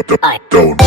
Don't.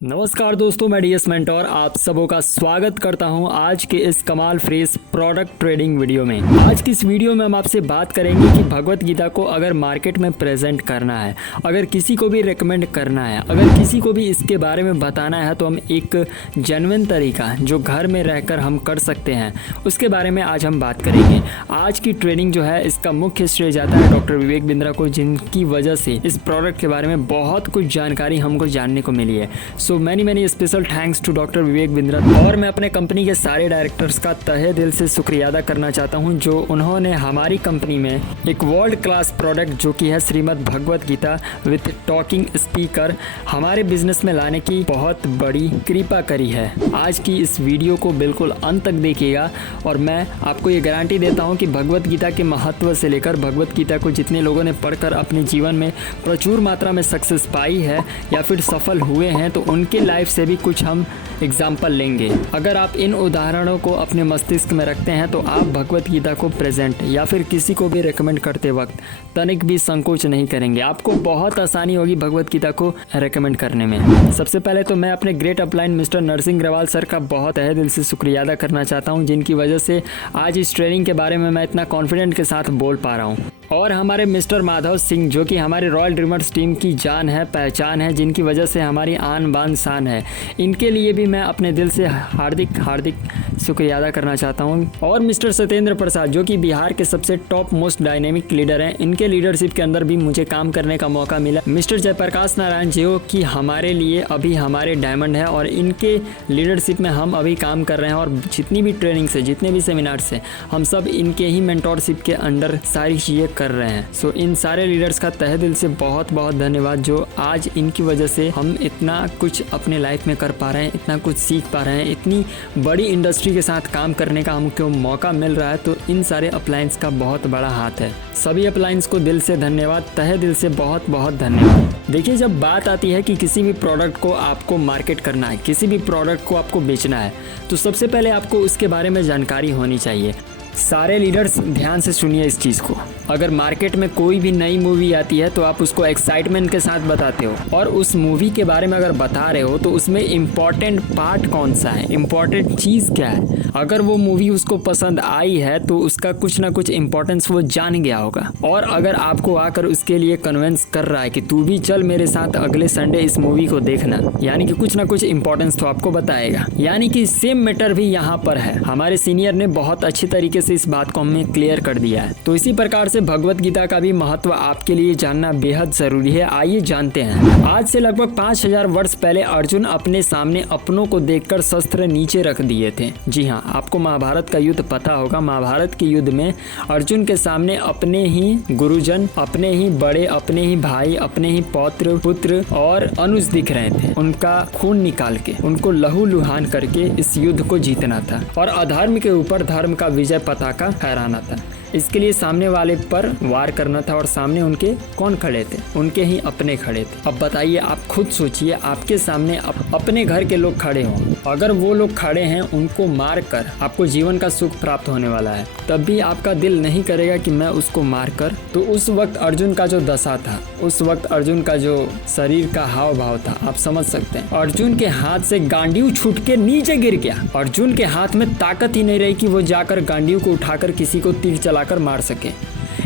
नमस्कार दोस्तों, मैं डीएस मेंटोर आप सबों का स्वागत करता हूं आज के इस कमाल फ्रेश प्रोडक्ट ट्रेडिंग वीडियो में। आज की इस वीडियो में हम आपसे बात करेंगे कि भगवत गीता को अगर मार्केट में प्रेजेंट करना है, अगर किसी को भी रेकमेंड करना है, अगर किसी को भी इसके बारे में बताना है, तो हम एक जेन्युइन तरीका जो घर में रहकर हम कर सकते हैं उसके बारे में आज हम बात करेंगे। आज की ट्रेडिंग जो है इसका मुख्य श्रेय जाता है डॉक्टर विवेक बिंद्रा को, जिनकी वजह से इस प्रोडक्ट के बारे में बहुत कुछ जानकारी हमको जानने को मिली है। So many special thanks to doctor Vivek Bindra. और मैं अपने कंपनी के सारे डायरेक्टर्स का तहे दिल से शुक्रिया अदा करना चाहता हूं जो उन्होंने हमारी कंपनी में एक वर्ल्ड क्लास प्रोडक्ट जो कि है Shrimad Bhagavad Gita with talking speaker हमारे बिजनेस में लाने की बहुत बड़ी कृपा करी है। आज की इस वीडियो को बिल्कुल अंत तक देखिएगा और मैं आपको ये गारंटी देता हूँ कि भगवत गीता के महत्व से लेकर भगवत गीता को जितने लोगों ने पढ़कर अपने जीवन में प्रचुर मात्रा में सक्सेस पाई है या फिर सफल हुए हैं, तो उनके लाइफ से भी कुछ हम एग्जाम्पल लेंगे। अगर आप इन उदाहरणों को अपने मस्तिष्क में रखते हैं तो आप भगवत गीता को प्रेजेंट या फिर किसी को भी रेकमेंड करते वक्त तनिक भी संकोच नहीं करेंगे। आपको बहुत आसानी होगी भगवत गीता को रेकमेंड करने में। सबसे पहले तो मैं अपने great upline mister Narsingh Agrawal sir का बहुत तहे दिल से शुक्रिया अदा करना चाहता हूं, जिनकी वजह से आज इस ट्रेनिंग के बारे में मैं इतना कॉन्फिडेंट के साथ बोल पा रहा हूँ। और हमारे मिस्टर माधव सिंह जो कि हमारे रॉयल ड्रीमर्स टीम की जान है, पहचान है, जिनकी वजह से हमारी आन बान शान है। इनके लिए भी मैं अपने दिल से हार्दिक शुक्रिया अदा करना चाहता हूँ। और मिस्टर सत्येंद्र प्रसाद जो कि बिहार के सबसे टॉप मोस्ट डायनेमिक लीडर हैं, इनके लीडरशिप के अंदर भी मुझे काम करने का मौका मिला। मिस्टर जयप्रकाश नारायण जो कि हमारे लिए अभी हमारे डायमंड है और इनके लीडरशिप में हम अभी काम कर रहे हैं। और जितनी भी ट्रेनिंग से, जितने भी सेमिनार से, हम सब इनके ही मेंटोरशिप के अंडर सारी चीज़ें कर रहे हैं। सो इन सारे लीडर्स का तहे दिल से बहुत बहुत धन्यवाद, जो आज इनकी वजह से हम इतना कुछ अपने लाइफ में कर पा रहे हैं, इतना कुछ सीख पा रहे हैं, इतनी बड़ी इंडस्ट्री के साथ काम करने का हमको मौका मिल रहा है। तो इन सारे अपलायंस का बहुत बड़ा हाथ है। सभी अपलायंस को दिल से धन्यवाद, तहे दिल से बहुत बहुत धन्यवाद। देखिए, जब बात आती है कि किसी भी प्रोडक्ट को आपको मार्केट करना है, किसी भी प्रोडक्ट को आपको बेचना है, तो सबसे पहले आपको उसके बारे में जानकारी होनी चाहिए। सारे लीडर्स ध्यान से सुनिए इस चीज़ को। अगर मार्केट में कोई भी नई मूवी आती है तो आप उसको एक्साइटमेंट के साथ बताते हो, और उस मूवी के बारे में अगर बता रहे हो तो उसमें इम्पॉर्टेंट पार्ट कौन सा है, इम्पॉर्टेंट चीज़ क्या है। अगर वो मूवी उसको पसंद आई है तो उसका कुछ ना कुछ इम्पोर्टेंस वो जान गया होगा। और अगर आपको आकर उसके लिए कन्विंस कर रहा है कि तू भी चल मेरे साथ अगले संडे इस मूवी को देखना, यानी कि कुछ ना कुछ इम्पोर्टेंस तो आपको बताएगा। यानी कि सेम मैटर भी यहाँ पर है। हमारे सीनियर ने बहुत अच्छी तरीके से इस बात को हमें क्लियर कर दिया है। तो इसी प्रकार से भगवत गीता का भी महत्व आपके लिए जानना बेहद जरूरी है। आइए जानते हैं। आज से लगभग 5000 वर्ष पहले अर्जुन अपने सामने अपनों को देखकर शस्त्र नीचे रख दिए थे। जी हाँ, आपको महाभारत का युद्ध पता होगा। महाभारत के युद्ध में अर्जुन के सामने अपने ही गुरुजन, अपने ही बड़े, अपने ही भाई, अपने ही पौत्र, पुत्र और अनुज दिख रहे थे। उनका खून निकाल के, उनको लहू लुहान करके इस युद्ध को जीतना था और अधर्म के ऊपर धर्म का विजय पताका फहराना था। इसके लिए सामने वाले पर वार करना था। और सामने उनके कौन खड़े थे? उनके ही अपने खड़े थे। अब बताइए, आप खुद सोचिए, आपके सामने अपने घर के लोग खड़े हों, अगर वो लोग खड़े हैं, उनको मार कर आपको जीवन का सुख प्राप्त होने वाला है, तब भी आपका दिल नहीं करेगा कि मैं उसको मार कर। तो उस वक्त अर्जुन का जो दशा था, उस वक्त अर्जुन का जो शरीर का हाव भाव था, आप समझ सकते हैं। अर्जुन के हाथ से गांडीव छूट के नीचे गिर गया। अर्जुन के हाथ में ताकत ही नहीं रही कि वो जाकर गांडीव को उठाकर किसी को तीर चलाकर मार सके।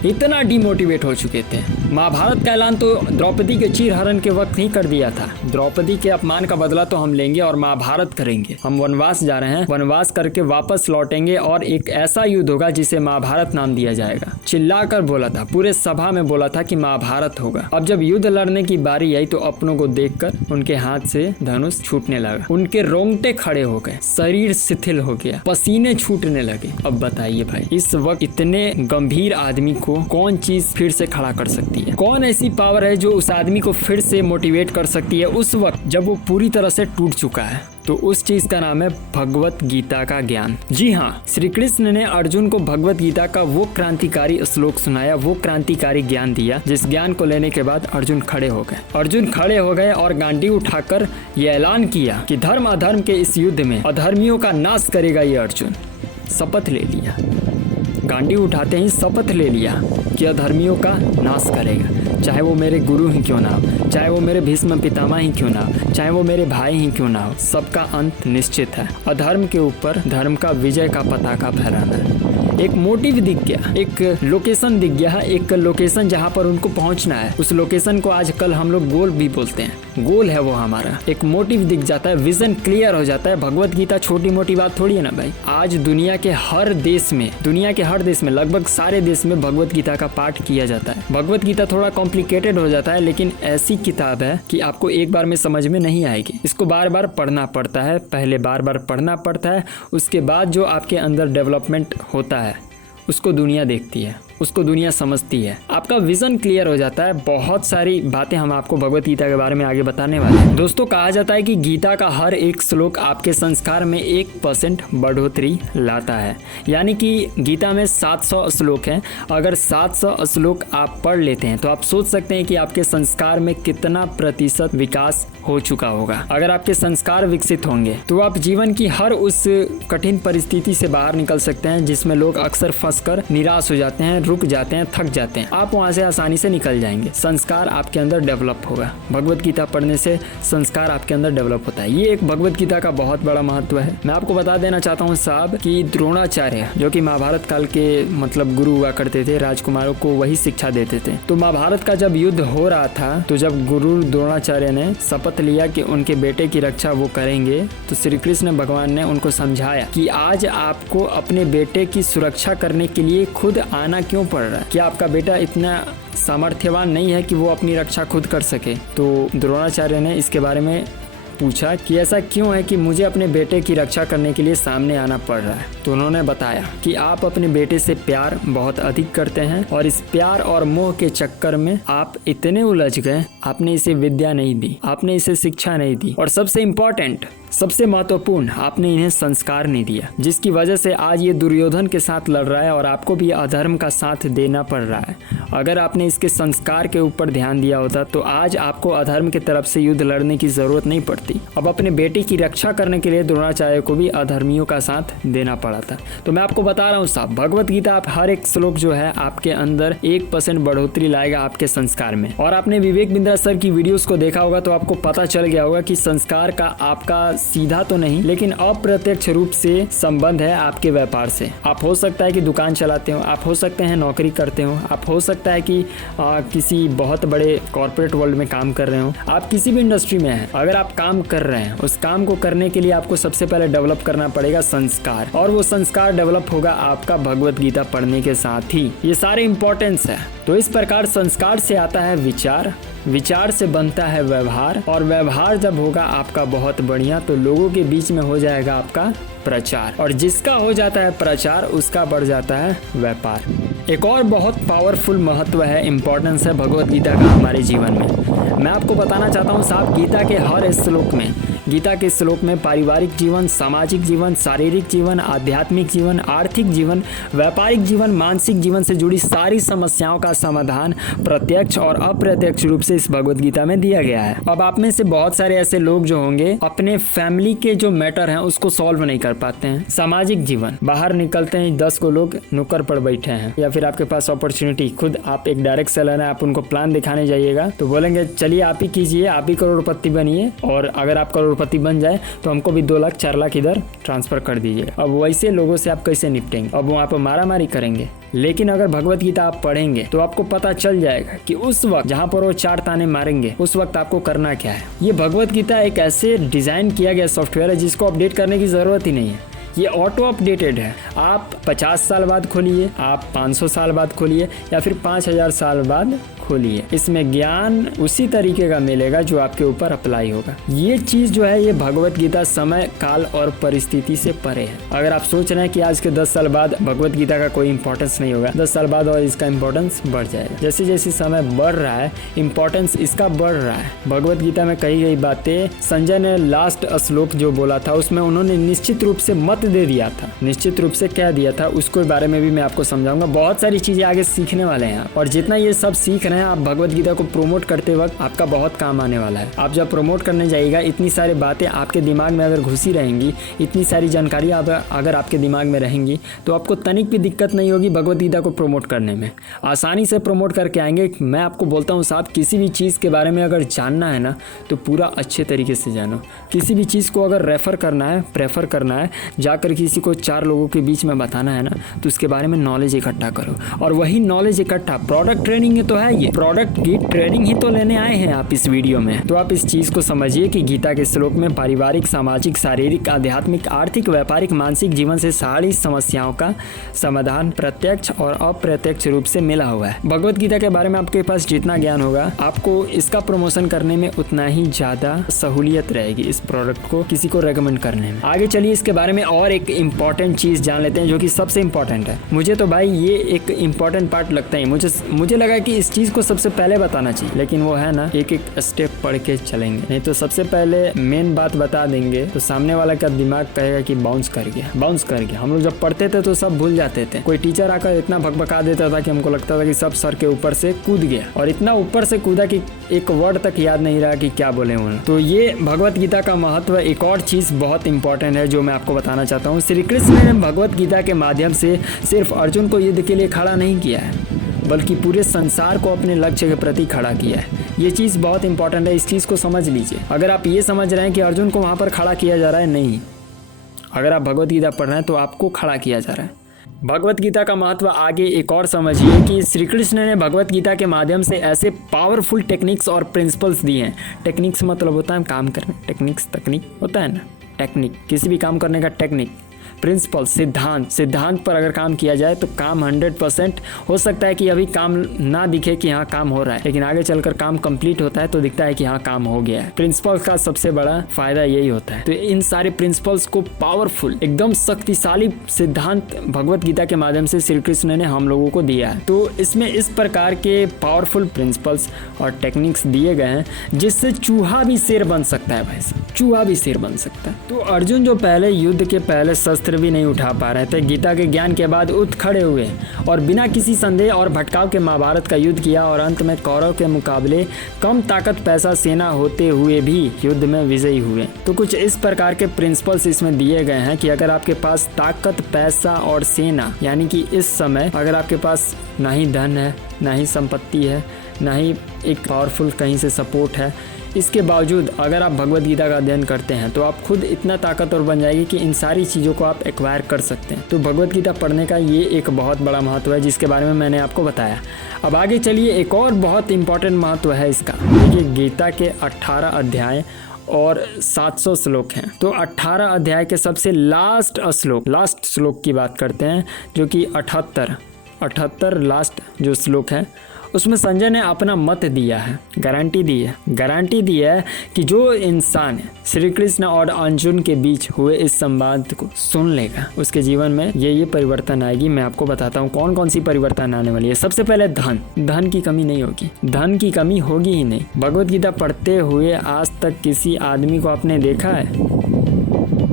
इतना डिमोटिवेट हो चुके थे। महाभारत का ऐलान तो द्रौपदी के चीरहरण के वक्त ही कर दिया था। द्रौपदी के अपमान का बदला तो हम लेंगे और महाभारत करेंगे। हम वनवास जा रहे हैं, वनवास करके वापस लौटेंगे और एक ऐसा युद्ध होगा जिसे महाभारत नाम दिया जाएगा। चिल्लाकर बोला था, पूरे सभा में बोला था कि महाभारत होगा। अब जब युद्ध लड़ने की बारी आई तो अपनों को देखकर उनके हाथ से धनुष छूटने लगा, उनके रोंगटे खड़े हो गए, शरीर शिथिल हो गया, पसीने छूटने लगे। अब बताइए भाई, इस वक्त इतने गंभीर आदमी को कौन चीज फिर से खड़ा कर सकती है? कौन ऐसी पावर है जो उस आदमी को फिर से मोटिवेट कर सकती है उस वक्त जब वो पूरी तरह से टूट चुका है? तो उस चीज का नाम है भगवत गीता का ज्ञान। जी हाँ, श्री कृष्ण ने अर्जुन को भगवत गीता का वो क्रांतिकारी श्लोक सुनाया, वो क्रांतिकारी ज्ञान दिया, जिस ज्ञान को लेने के बाद अर्जुन खड़े हो गए। अर्जुन खड़े हो गए और गांडी उठाकर ये ऐलान किया कि धर्म अधर्म के इस युद्ध में अधर्मियों का नाश करेगा ये अर्जुन। शपथ ले लिया, गांडी उठाते ही शपथ ले लिया कि अधर्मियों का नाश करेगा, चाहे वो मेरे गुरु ही क्यों ना हो, चाहे वो मेरे भीष्म पितामह ही क्यों ना हो, चाहे वो मेरे भाई ही क्यों ना हो, सबका अंत निश्चित है। अधर्म के ऊपर धर्म का विजय का पताका फहराना है। एक मोटिव दिख गया, एक लोकेशन दिख गया है, एक लोकेशन जहाँ पर उनको पहुँचना है। उस लोकेशन को आजकल हम लोग गोल भी बोलते हैं, गोल है वो हमारा। एक मोटिव दिख जाता है, विजन क्लियर हो जाता है। भगवत गीता छोटी मोटी बात थोड़ी है ना भाई। आज दुनिया के हर देश में लगभग सारे देश में भगवत गीता का पाठ किया जाता है। भगवत गीता थोड़ा कॉम्प्लिकेटेड हो जाता है, लेकिन ऐसी किताब है कि आपको एक बार में समझ में नहीं आएगी। इसको बार बार पढ़ना पड़ता है, पहले बार बार पढ़ना पड़ता है, उसके बाद जो आपके अंदर डेवलपमेंट होता है उसको दुनिया देखती है, उसको दुनिया समझती है, आपका विजन क्लियर हो जाता है। बहुत सारी बातें हम आपको भगवत गीता के बारे में आगे बताने वाले हैं। दोस्तों, कहा जाता है कि गीता का हर एक श्लोक आपके संस्कार में 1% बढ़ोतरी लाता है। यानी कि गीता में 700 श्लोक हैं। अगर 700 श्लोक आप पढ़ लेते हैं तो आप सोच सकते हैं कि आपके संस्कार में कितना प्रतिशत विकास हो चुका होगा। अगर आपके संस्कार विकसित होंगे तो आप जीवन की हर उस कठिन परिस्थिति से बाहर निकल सकते हैं जिसमें लोग अक्सर फंसकर निराश हो जाते हैं, रुक जाते हैं, थक जाते हैं। आप वहां से आसानी से निकल जाएंगे। संस्कार आपके अंदर डेवलप होगा। भगवत गीता पढ़ने से संस्कार आपके अंदर डेवलप होता है। ये एक भगवत गीता का बहुत बड़ा महत्व है। मैं आपको बता देना चाहता हूँ साहब कि द्रोणाचार्य जो कि महाभारत काल के मतलब गुरु हुआ करते थे, राजकुमारों को वही शिक्षा देते थे। तो महाभारत का जब युद्ध हो रहा था तो जब गुरु द्रोणाचार्य ने शपथ लिया कि उनके बेटे की रक्षा वो करेंगे, तो श्री कृष्ण भगवान ने उनको समझाया कि आज आपको अपने बेटे की सुरक्षा करने के लिए खुद आना क्यों पड़ रहा है। क्या आपका बेटा इतना सामर्थ्यवान नहीं है कि वो अपनी रक्षा खुद कर सके? तो द्रोणाचार्य ने इसके बारे में पूछा कि ऐसा क्यों है कि मुझे अपने बेटे की रक्षा करने के लिए सामने आना पड़ रहा है। तो उन्होंने बताया कि आप अपने बेटे से प्यार बहुत अधिक करते हैं और इस प्यार और मोह के चक्कर में आप इतने उलझ गए, आपने इसे विद्या नहीं दी, आपने इसे शिक्षा नहीं दी, और सबसे इम्पोर्टेंट, सबसे महत्वपूर्ण, आपने इन्हें संस्कार नहीं दिया, जिसकी वजह से आज ये दुर्योधन के साथ लड़ रहा है और आपको भी अधर्म का साथ देना पड़ रहा है। अगर आपने इसके संस्कार के ऊपर ध्यान दिया होता तो आज आपको अधर्म की तरफ से युद्ध लड़ने की जरूरत नहीं पड़ती। अब अपने बेटे की रक्षा करने के लिए द्रोणाचार्य को भी अधर्मियों का साथ देना पड़ा था। तो मैं आपको बता रहा हूँ साहब, भगवत गीता आप हर एक श्लोक जो है आपके अंदर 1% बढ़ोतरी लाएगा आपके संस्कार में। और आपने विवेक बिंद्रा सर की वीडियोस को देखा होगा तो आपको पता चल गया होगा कि संस्कार का आपका सीधा तो नहीं लेकिन अप्रत्यक्ष रूप से संबंध है आपके व्यापार से। आप हो सकता है कि दुकान चलाते हो, आप हो सकते हैं नौकरी करते हो, आप हो सकता है कि किसी बहुत बड़े कॉर्पोरेट वर्ल्ड में काम कर रहे हो, आप किसी भी इंडस्ट्री में हैं। अगर आप काम कर रहे हैं, उस काम को करने के लिए आपको सबसे पहले डेवलप करना पड़ेगा संस्कार, और वो संस्कार डेवलप होगा आपका भगवत गीता पढ़ने के साथ ही। ये सारे इंपॉर्टेंस है। तो इस प्रकार संस्कार से आता है विचार, विचार से बनता है व्यवहार, और व्यवहार जब होगा आपका बहुत बढ़िया तो लोगों के बीच में हो जाएगा आपका प्रचार, और जिसका हो जाता है प्रचार उसका बढ़ जाता है व्यापार। एक और बहुत पावरफुल महत्व है, इंपॉर्टेंस है भगवत गीता का हमारे जीवन में। मैं आपको बताना चाहता हूँ साहब, गीता के हर श्लोक में, गीता के श्लोक में पारिवारिक जीवन, सामाजिक जीवन, शारीरिक जीवन, आध्यात्मिक जीवन, आर्थिक जीवन, व्यापारिक जीवन, मानसिक जीवन से जुड़ी सारी समस्याओं का समाधान प्रत्यक्ष और अप्रत्यक्ष रूप से इस भगवत गीता में दिया गया है। अब आप में से बहुत सारे ऐसे लोग जो होंगे अपने फैमिली के जो मैटर हैं उसको सॉल्व नहीं कर पाते हैं। सामाजिक जीवन, बाहर निकलते हैं 10 को लोग नुक्कड़ पर बैठे हैं, या फिर आपके पास अपॉर्चुनिटी, खुद आप एक डायरेक्ट सेलर हैं, आप उनको प्लान दिखाने जाइएगा तो बोलेंगे चलिए आप ही कीजिए, आप ही करोड़पति बनिए, और अगर आप करोड़पति बन जाए तो हमको भी 2 लाख 4 लाख इधर ट्रांसफर कर दीजिए। अब वैसे लोगों से आप कैसे निपटेंगे? अब वहाँ पर मारामारी करेंगे। लेकिन अगर भगवत गीता आप पढ़ेंगे तो आपको पता चल जाएगा कि उस वक्त जहाँ पर वो 4 ताने मारेंगे उस वक्त आपको करना क्या है। ये भगवत गीता एक ऐसे डिजाइन किया गया सॉफ्टवेयर है जिसको अपडेट करने की जरूरत ही नहीं है। ये ऑटो अपडेटेड है। आप 50 साल बाद खोलिए, आप 500 साल बाद खोलिए, या फिर 5000 साल बाद खोलिए, इसमें ज्ञान उसी तरीके का मिलेगा जो आपके ऊपर अप्लाई होगा। ये चीज जो है ये भगवत गीता समय काल और परिस्थिति से परे है। अगर आप सोच रहे हैं कि आज के 10 साल बाद भगवत गीता का कोई इंपॉर्टेंस नहीं होगा, 10 साल बाद और इसका इंपॉर्टेंस बढ़ जाएगा। जैसे जैसे समय बढ़ रहा है इंपॉर्टेंस इसका बढ़ रहा है। भगवत गीता में कही गई बातें, संजय ने लास्ट श्लोक जो बोला था उसमें उन्होंने निश्चित रूप से मत दे दिया था, निश्चित रूप से कह दिया था, उसके बारे में भी मैं आपको समझाऊंगा। बहुत सारी चीजें आगे सीखने वाले हैं और जितना ये सब सीख रहे हैं है आप भगवत गीता को प्रमोट करते वक्त आपका बहुत काम आने वाला है। आप जब प्रमोट करने जाइएगा, इतनी सारी बातें आपके दिमाग में अगर घुसी रहेंगी, इतनी सारी जानकारी अगर आपके दिमाग में रहेंगी, तो आपको तनिक भी दिक्कत नहीं होगी भगवत गीता को प्रमोट करने में। आसानी से प्रमोट करके आएंगे। मैं आपको बोलता हूँ साहब, किसी भी चीज़ के बारे में अगर जानना है ना तो पूरा अच्छे तरीके से जानो। किसी भी चीज़ को अगर रेफ़र करना है, प्रेफर करना है, जाकर किसी को 4 लोगों के बीच में बताना है ना, तो उसके बारे में नॉलेज इकट्ठा करो। और वही नॉलेज इकट्ठा प्रोडक्ट ट्रेनिंग ही तो है। ये प्रोडक्ट की ट्रेनिंग ही तो लेने आए हैं आप इस वीडियो में। तो आप इस चीज़ को समझिए कि गीता के श्लोक में पारिवारिक, सामाजिक, शारीरिक, आध्यात्मिक, आर्थिक, व्यापारिक, मानसिक जीवन से सारी समस्याओं का समाधान प्रत्यक्ष और अप्रत्यक्ष रूप से मिला हुआ है। भगवत गीता के बारे में आपके पास जितना ज्ञान होगा, आपको इसका प्रमोशन करने में उतना ही ज़्यादा सहूलियत रहेगी इस प्रोडक्ट को किसी को रेकमेंड करने में। आगे चलिए इसके बारे में और एक इम्पॉर्टेंट चीज़ जान लेते हैं जो कि सबसे इम्पॉर्टेंट है। मुझे तो भाई ये एक इम्पॉर्टेंट पार्ट लगता है। मुझे लगा कि इस चीज़ को सबसे पहले बताना चाहिए, लेकिन वो है ना, एक एक स्टेप पढ़ के चलेंगे। नहीं तो सबसे पहले मेन बात बता देंगे तो सामने वाला का दिमाग कहेगा कि बाउंस कर गया। हम लोग जब पढ़ते थे तो सब भूल जाते थे। कोई टीचर आकर इतना भकभका देता था कि हमको लगता था कि सब सर के ऊपर से कूद गया, और इतना ऊपर से कूदा कि एक वर्ड तक याद नहीं रहा कि क्या बोले उन्होंने। तो ये भगवत गीता का महत्व। एक और चीज़ बहुत इंपॉर्टेंट है जो मैं आपको बताना चाहता हूँ। श्री कृष्ण ने भगवत गीता के माध्यम से सिर्फ अर्जुन को युद्ध के लिए खड़ा नहीं किया है, बल्कि पूरे संसार को अपने लक्ष्य के प्रति खड़ा किया है। ये चीज़ बहुत इंपॉर्टेंट है, इस चीज़ को समझ लीजिए। अगर आप ये समझ रहे हैं कि अर्जुन को वहाँ पर खड़ा किया जा रहा है, नहीं। अगर आप भगवत गीता पढ़ रहे हैं तो आपको खड़ा किया जा रहा है। भगवत गीता का महत्व आगे एक और समझिए कि श्री कृष्ण ने भगवत गीता के माध्यम से ऐसे पावरफुल टेक्निक्स और प्रिंसिपल्स दिए हैं। टेक्निक्स मतलब होता है काम करने, तकनीक होता है ना, टेक्निक, किसी भी काम करने का टेक्निक। प्रिंसिपल, सिद्धांत पर अगर काम किया जाए तो काम 100% हो सकता है कि अभी काम ना दिखे कि हाँ काम हो रहा है, लेकिन आगे चलकर काम कंप्लीट होता है तो दिखता है कि हाँ काम हो गया है। प्रिंसिपल्स का सबसे बड़ा फायदा यही होता है। तो इन सारे प्रिंसिपल्स को पावरफुल, एकदम शक्तिशाली सिद्धांत भगवत गीता के माध्यम से श्री कृष्ण ने हम लोगों को दिया है। तो इसमें इस प्रकार के पावरफुल प्रिंसिपल्स और टेक्निक्स दिए गए हैं जिससे चूहा भी शेर बन सकता है। भाई साहब, चूहा भी शेर बन सकता है। तो अर्जुन जो पहले युद्ध के पहले शस्त्र भी नहीं उठा पा रहे थे, गीता के ज्ञान के बाद उठ खड़े हुए और बिना किसी संदेह और भटकाव के महाभारत का युद्ध किया, और अंत में कौरव के मुकाबले कम ताकत, पैसा, सेना होते हुए भी युद्ध में विजयी हुए। तो कुछ इस प्रकार के प्रिंसिपल्स इसमें दिए गए हैं कि अगर आपके पास ताकत, पैसा और सेना, यानी कि इस समय अगर आपके पास ना ही धन है, ना ही संपत्ति है, ना ही एक पावरफुल कहीं से सपोर्ट है, इसके बावजूद अगर आप भगवत गीता का अध्ययन करते हैं तो आप खुद इतना ताकतवर बन जाएगी कि इन सारी चीज़ों को आप एक्वायर कर सकते हैं। तो भगवत गीता पढ़ने का ये एक बहुत बड़ा महत्व है जिसके बारे में मैंने आपको बताया। अब आगे चलिए, एक और बहुत इंपॉर्टेंट महत्व है इसका। देखिए, गीता के 18 अध्याय और 700 श्लोक हैं। तो 18 अध्याय के सबसे लास्ट श्लोक की बात करते हैं, जो कि 78 लास्ट जो श्लोक है, उसमें संजय ने अपना मत दिया है, गारंटी दी है कि जो इंसान श्री कृष्ण और अर्जुन के बीच हुए इस संवाद को सुन लेगा, उसके जीवन में ये परिवर्तन आएगी। मैं आपको बताता हूँ कौन कौन सी परिवर्तन आने वाली है। सबसे पहले धन की कमी नहीं होगी, धन की कमी होगी ही नहीं। भगवत गीता पढ़ते हुए आज तक किसी आदमी को आपने देखा है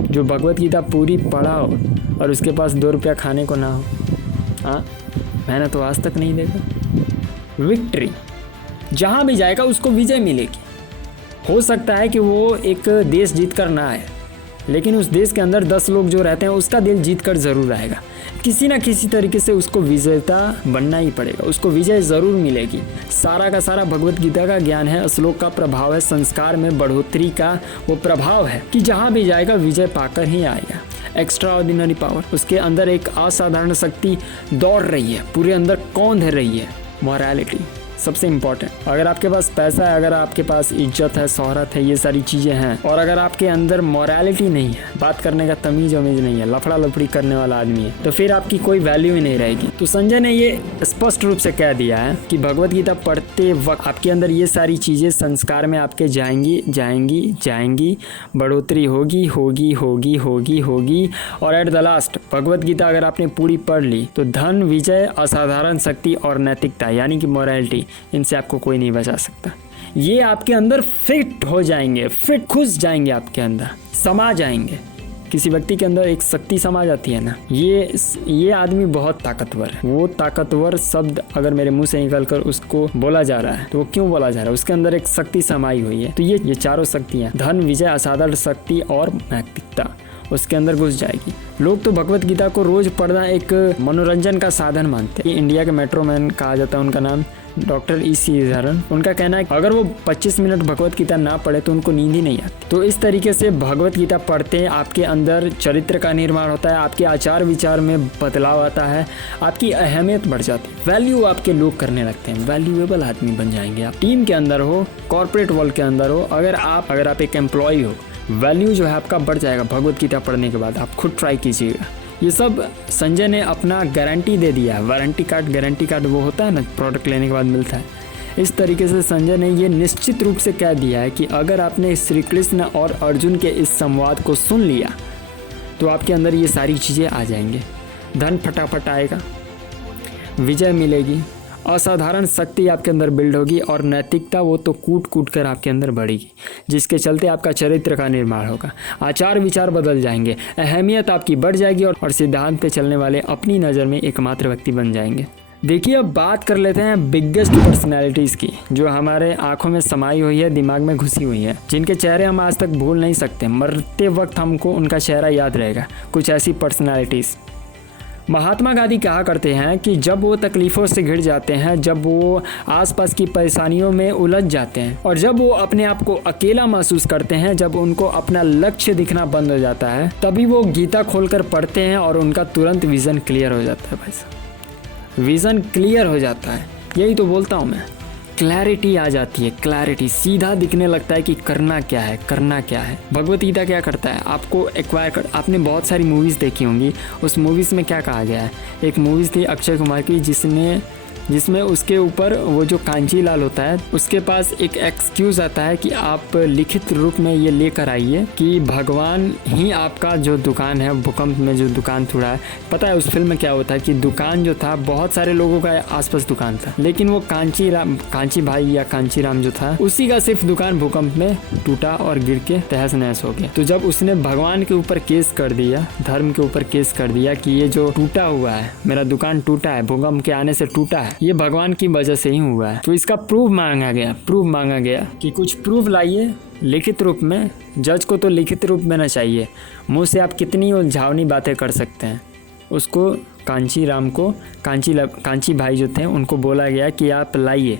जो भगवत गीता पूरी पढ़ा हो और उसके पास 2 रुपया खाने को ना हो? हाँ, मैंने तो आज तक नहीं देखा। विक्ट्री, जहाँ भी जाएगा उसको विजय मिलेगी। हो सकता है कि वो एक देश जीत कर ना आए, लेकिन उस देश के अंदर 10 लोग जो रहते हैं उसका दिल जीत कर ज़रूर आएगा। किसी ना किसी तरीके से उसको विजेता बनना ही पड़ेगा, उसको विजय ज़रूर मिलेगी। सारा का सारा भगवत गीता का ज्ञान है, श्लोक का प्रभाव है, संस्कार में बढ़ोतरी का वो प्रभाव है कि जहाँ भी जाएगा विजय पाकर ही आएगा। एक्स्ट्रा ऑर्डिनरी पावर, उसके अंदर एक असाधारण शक्ति दौड़ रही है, पूरे अंदर कौंध रही है। मोरालिटी सबसे इम्पोर्टेंट। अगर आपके पास पैसा है, अगर आपके पास इज्जत है, शोहरत है, ये सारी चीज़ें हैं, और अगर आपके अंदर मोरालिटी नहीं है, बात करने का तमीज़ उमीज नहीं है, लफड़ा लफड़ी करने वाला आदमी है, तो फिर आपकी कोई वैल्यू ही नहीं रहेगी। तो संजय ने ये स्पष्ट रूप से कह दिया है कि भगवत गीता पढ़ते वक्त आपके अंदर ये सारी चीज़ें संस्कार में आपके जाएंगी, बढ़ोतरी होगी, और at the last Bhagavad Gita अगर आपने पूरी पढ़ ली तो धन, विजय, असाधारण शक्ति और नैतिकता यानी कि मोरालिटी, इनसे आपको कोई नहीं बचा सकता। ये आपके अंदर फिट हो जाएंगे, घुस जाएंगे, आपके अंदर समा जाएंगे। किसी व्यक्ति के अंदर एक शक्ति समा जाती है ना, ये आदमी बहुत ताकतवर है। वो ताकतवर शब्द अगर मेरे मुंह से निकलकर उसको बोला जा रहा है तो वो क्यों बोला जा रहा है? उसके अंदर एक शक्ति समाई हुई है। तो ये चारों शक्तियाँ, धन, विजय, असाधारण शक्ति और नैतिकता, उसके अंदर घुस जाएगी। लोग तो भगवत गीता को रोज पढ़ना एक मनोरंजन का साधन मानते हैं। इंडिया के मेट्रो मैन कहा जाता है, उनका नाम डॉक्टर ई श्रीधरन। उनका कहना है कि अगर वो 25 मिनट भगवत गीता ना पढ़े तो उनको नींद ही नहीं आती। तो इस तरीके से भगवत गीता पढ़ते हैं आपके अंदर चरित्र का निर्माण होता है, आपके आचार विचार में बदलाव आता है, आपकी अहमियत बढ़ जाती है, वैल्यू आपके लोग करने लगते हैं, वैल्यूएबल आदमी बन जाएंगे आप। टीम के अंदर हो, कॉर्पोरेट वर्ल्ड के अंदर हो, अगर आप एक एम्प्लॉय हो, वैल्यू जो है आपका बढ़ जाएगा भगवत गीता पढ़ने के बाद। आप खुद ट्राई कीजिएगा। ये सब संजय ने अपना गारंटी दे दिया है। वारंटी कार्ड वो होता है ना, प्रोडक्ट लेने के बाद मिलता है। इस तरीके से संजय ने ये निश्चित रूप से कह दिया है कि अगर आपने श्री कृष्ण और अर्जुन के इस संवाद को सुन लिया तो आपके अंदर ये सारी चीज़ें आ जाएंगे। धन फटाफट आएगा, विजय मिलेगी, असाधारण शक्ति आपके अंदर बिल्ड होगी और नैतिकता वो तो कूट कर आपके अंदर बढ़ेगी, जिसके चलते आपका चरित्र का निर्माण होगा, आचार विचार बदल जाएंगे, अहमियत आपकी बढ़ जाएगी और सिद्धांत पे चलने वाले अपनी नज़र में एकमात्र व्यक्ति बन जाएंगे। देखिए, अब बात कर लेते हैं बिगेस्ट पर्सनैलिटीज़ की, जो हमारे आंखों में समाई हुई है, दिमाग में घुसी हुई है, जिनके चेहरे हम आज तक भूल नहीं सकते। मरते वक्त हमको उनका चेहरा याद रहेगा। कुछ ऐसी पर्सनैलिटीज़। महात्मा गांधी कहा करते हैं कि जब वो तकलीफ़ों से घिर जाते हैं, जब वो आसपास की परेशानियों में उलझ जाते हैं और जब वो अपने आप को अकेला महसूस करते हैं, जब उनको अपना लक्ष्य दिखना बंद हो जाता है, तभी वो गीता खोलकर पढ़ते हैं और उनका तुरंत विज़न क्लियर हो जाता है। भाई साहब, विज़न क्लियर हो जाता है। यही तो बोलता हूँ मैं, क्लैरिटी आ जाती है, क्लैरिटी, सीधा दिखने लगता है कि करना क्या है, करना क्या है। भगवत गीता क्या करता है, आपको एक्वायर कर। आपने बहुत सारी मूवीज़ देखी होंगी, उस मूवीज़ में क्या कहा गया है। एक मूवीज़ थी अक्षय कुमार की जिसमें उसके ऊपर वो जो कांची लाल होता है, उसके पास एक एक्सक्यूज़ आता है कि आप लिखित रूप में ये लेकर आइए कि भगवान ही आपका जो दुकान है, भूकंप में जो दुकान थोड़ा है। पता है उस फिल्म में क्या होता है कि दुकान जो था, बहुत सारे लोगों का आसपास दुकान था, लेकिन वो कांची भाई या कांची राम जो था, उसी का सिर्फ दुकान भूकंप में टूटा और गिर के तहस नहस हो गया। तो जब उसने भगवान के ऊपर केस कर दिया, धर्म के ऊपर केस कर दिया कि ये जो टूटा हुआ है, मेरा दुकान टूटा है, भूकंप के आने से टूटा है, ये भगवान की वजह से ही हुआ है, तो इसका प्रूफ मांगा गया कि कुछ प्रूफ लाइए लिखित रूप में। जज को तो लिखित रूप में ना चाहिए, मुंह से आप कितनी उलझावनी बातें कर सकते हैं। उसको कांची राम को कांची भाई जो थे उनको बोला गया कि आप लाइए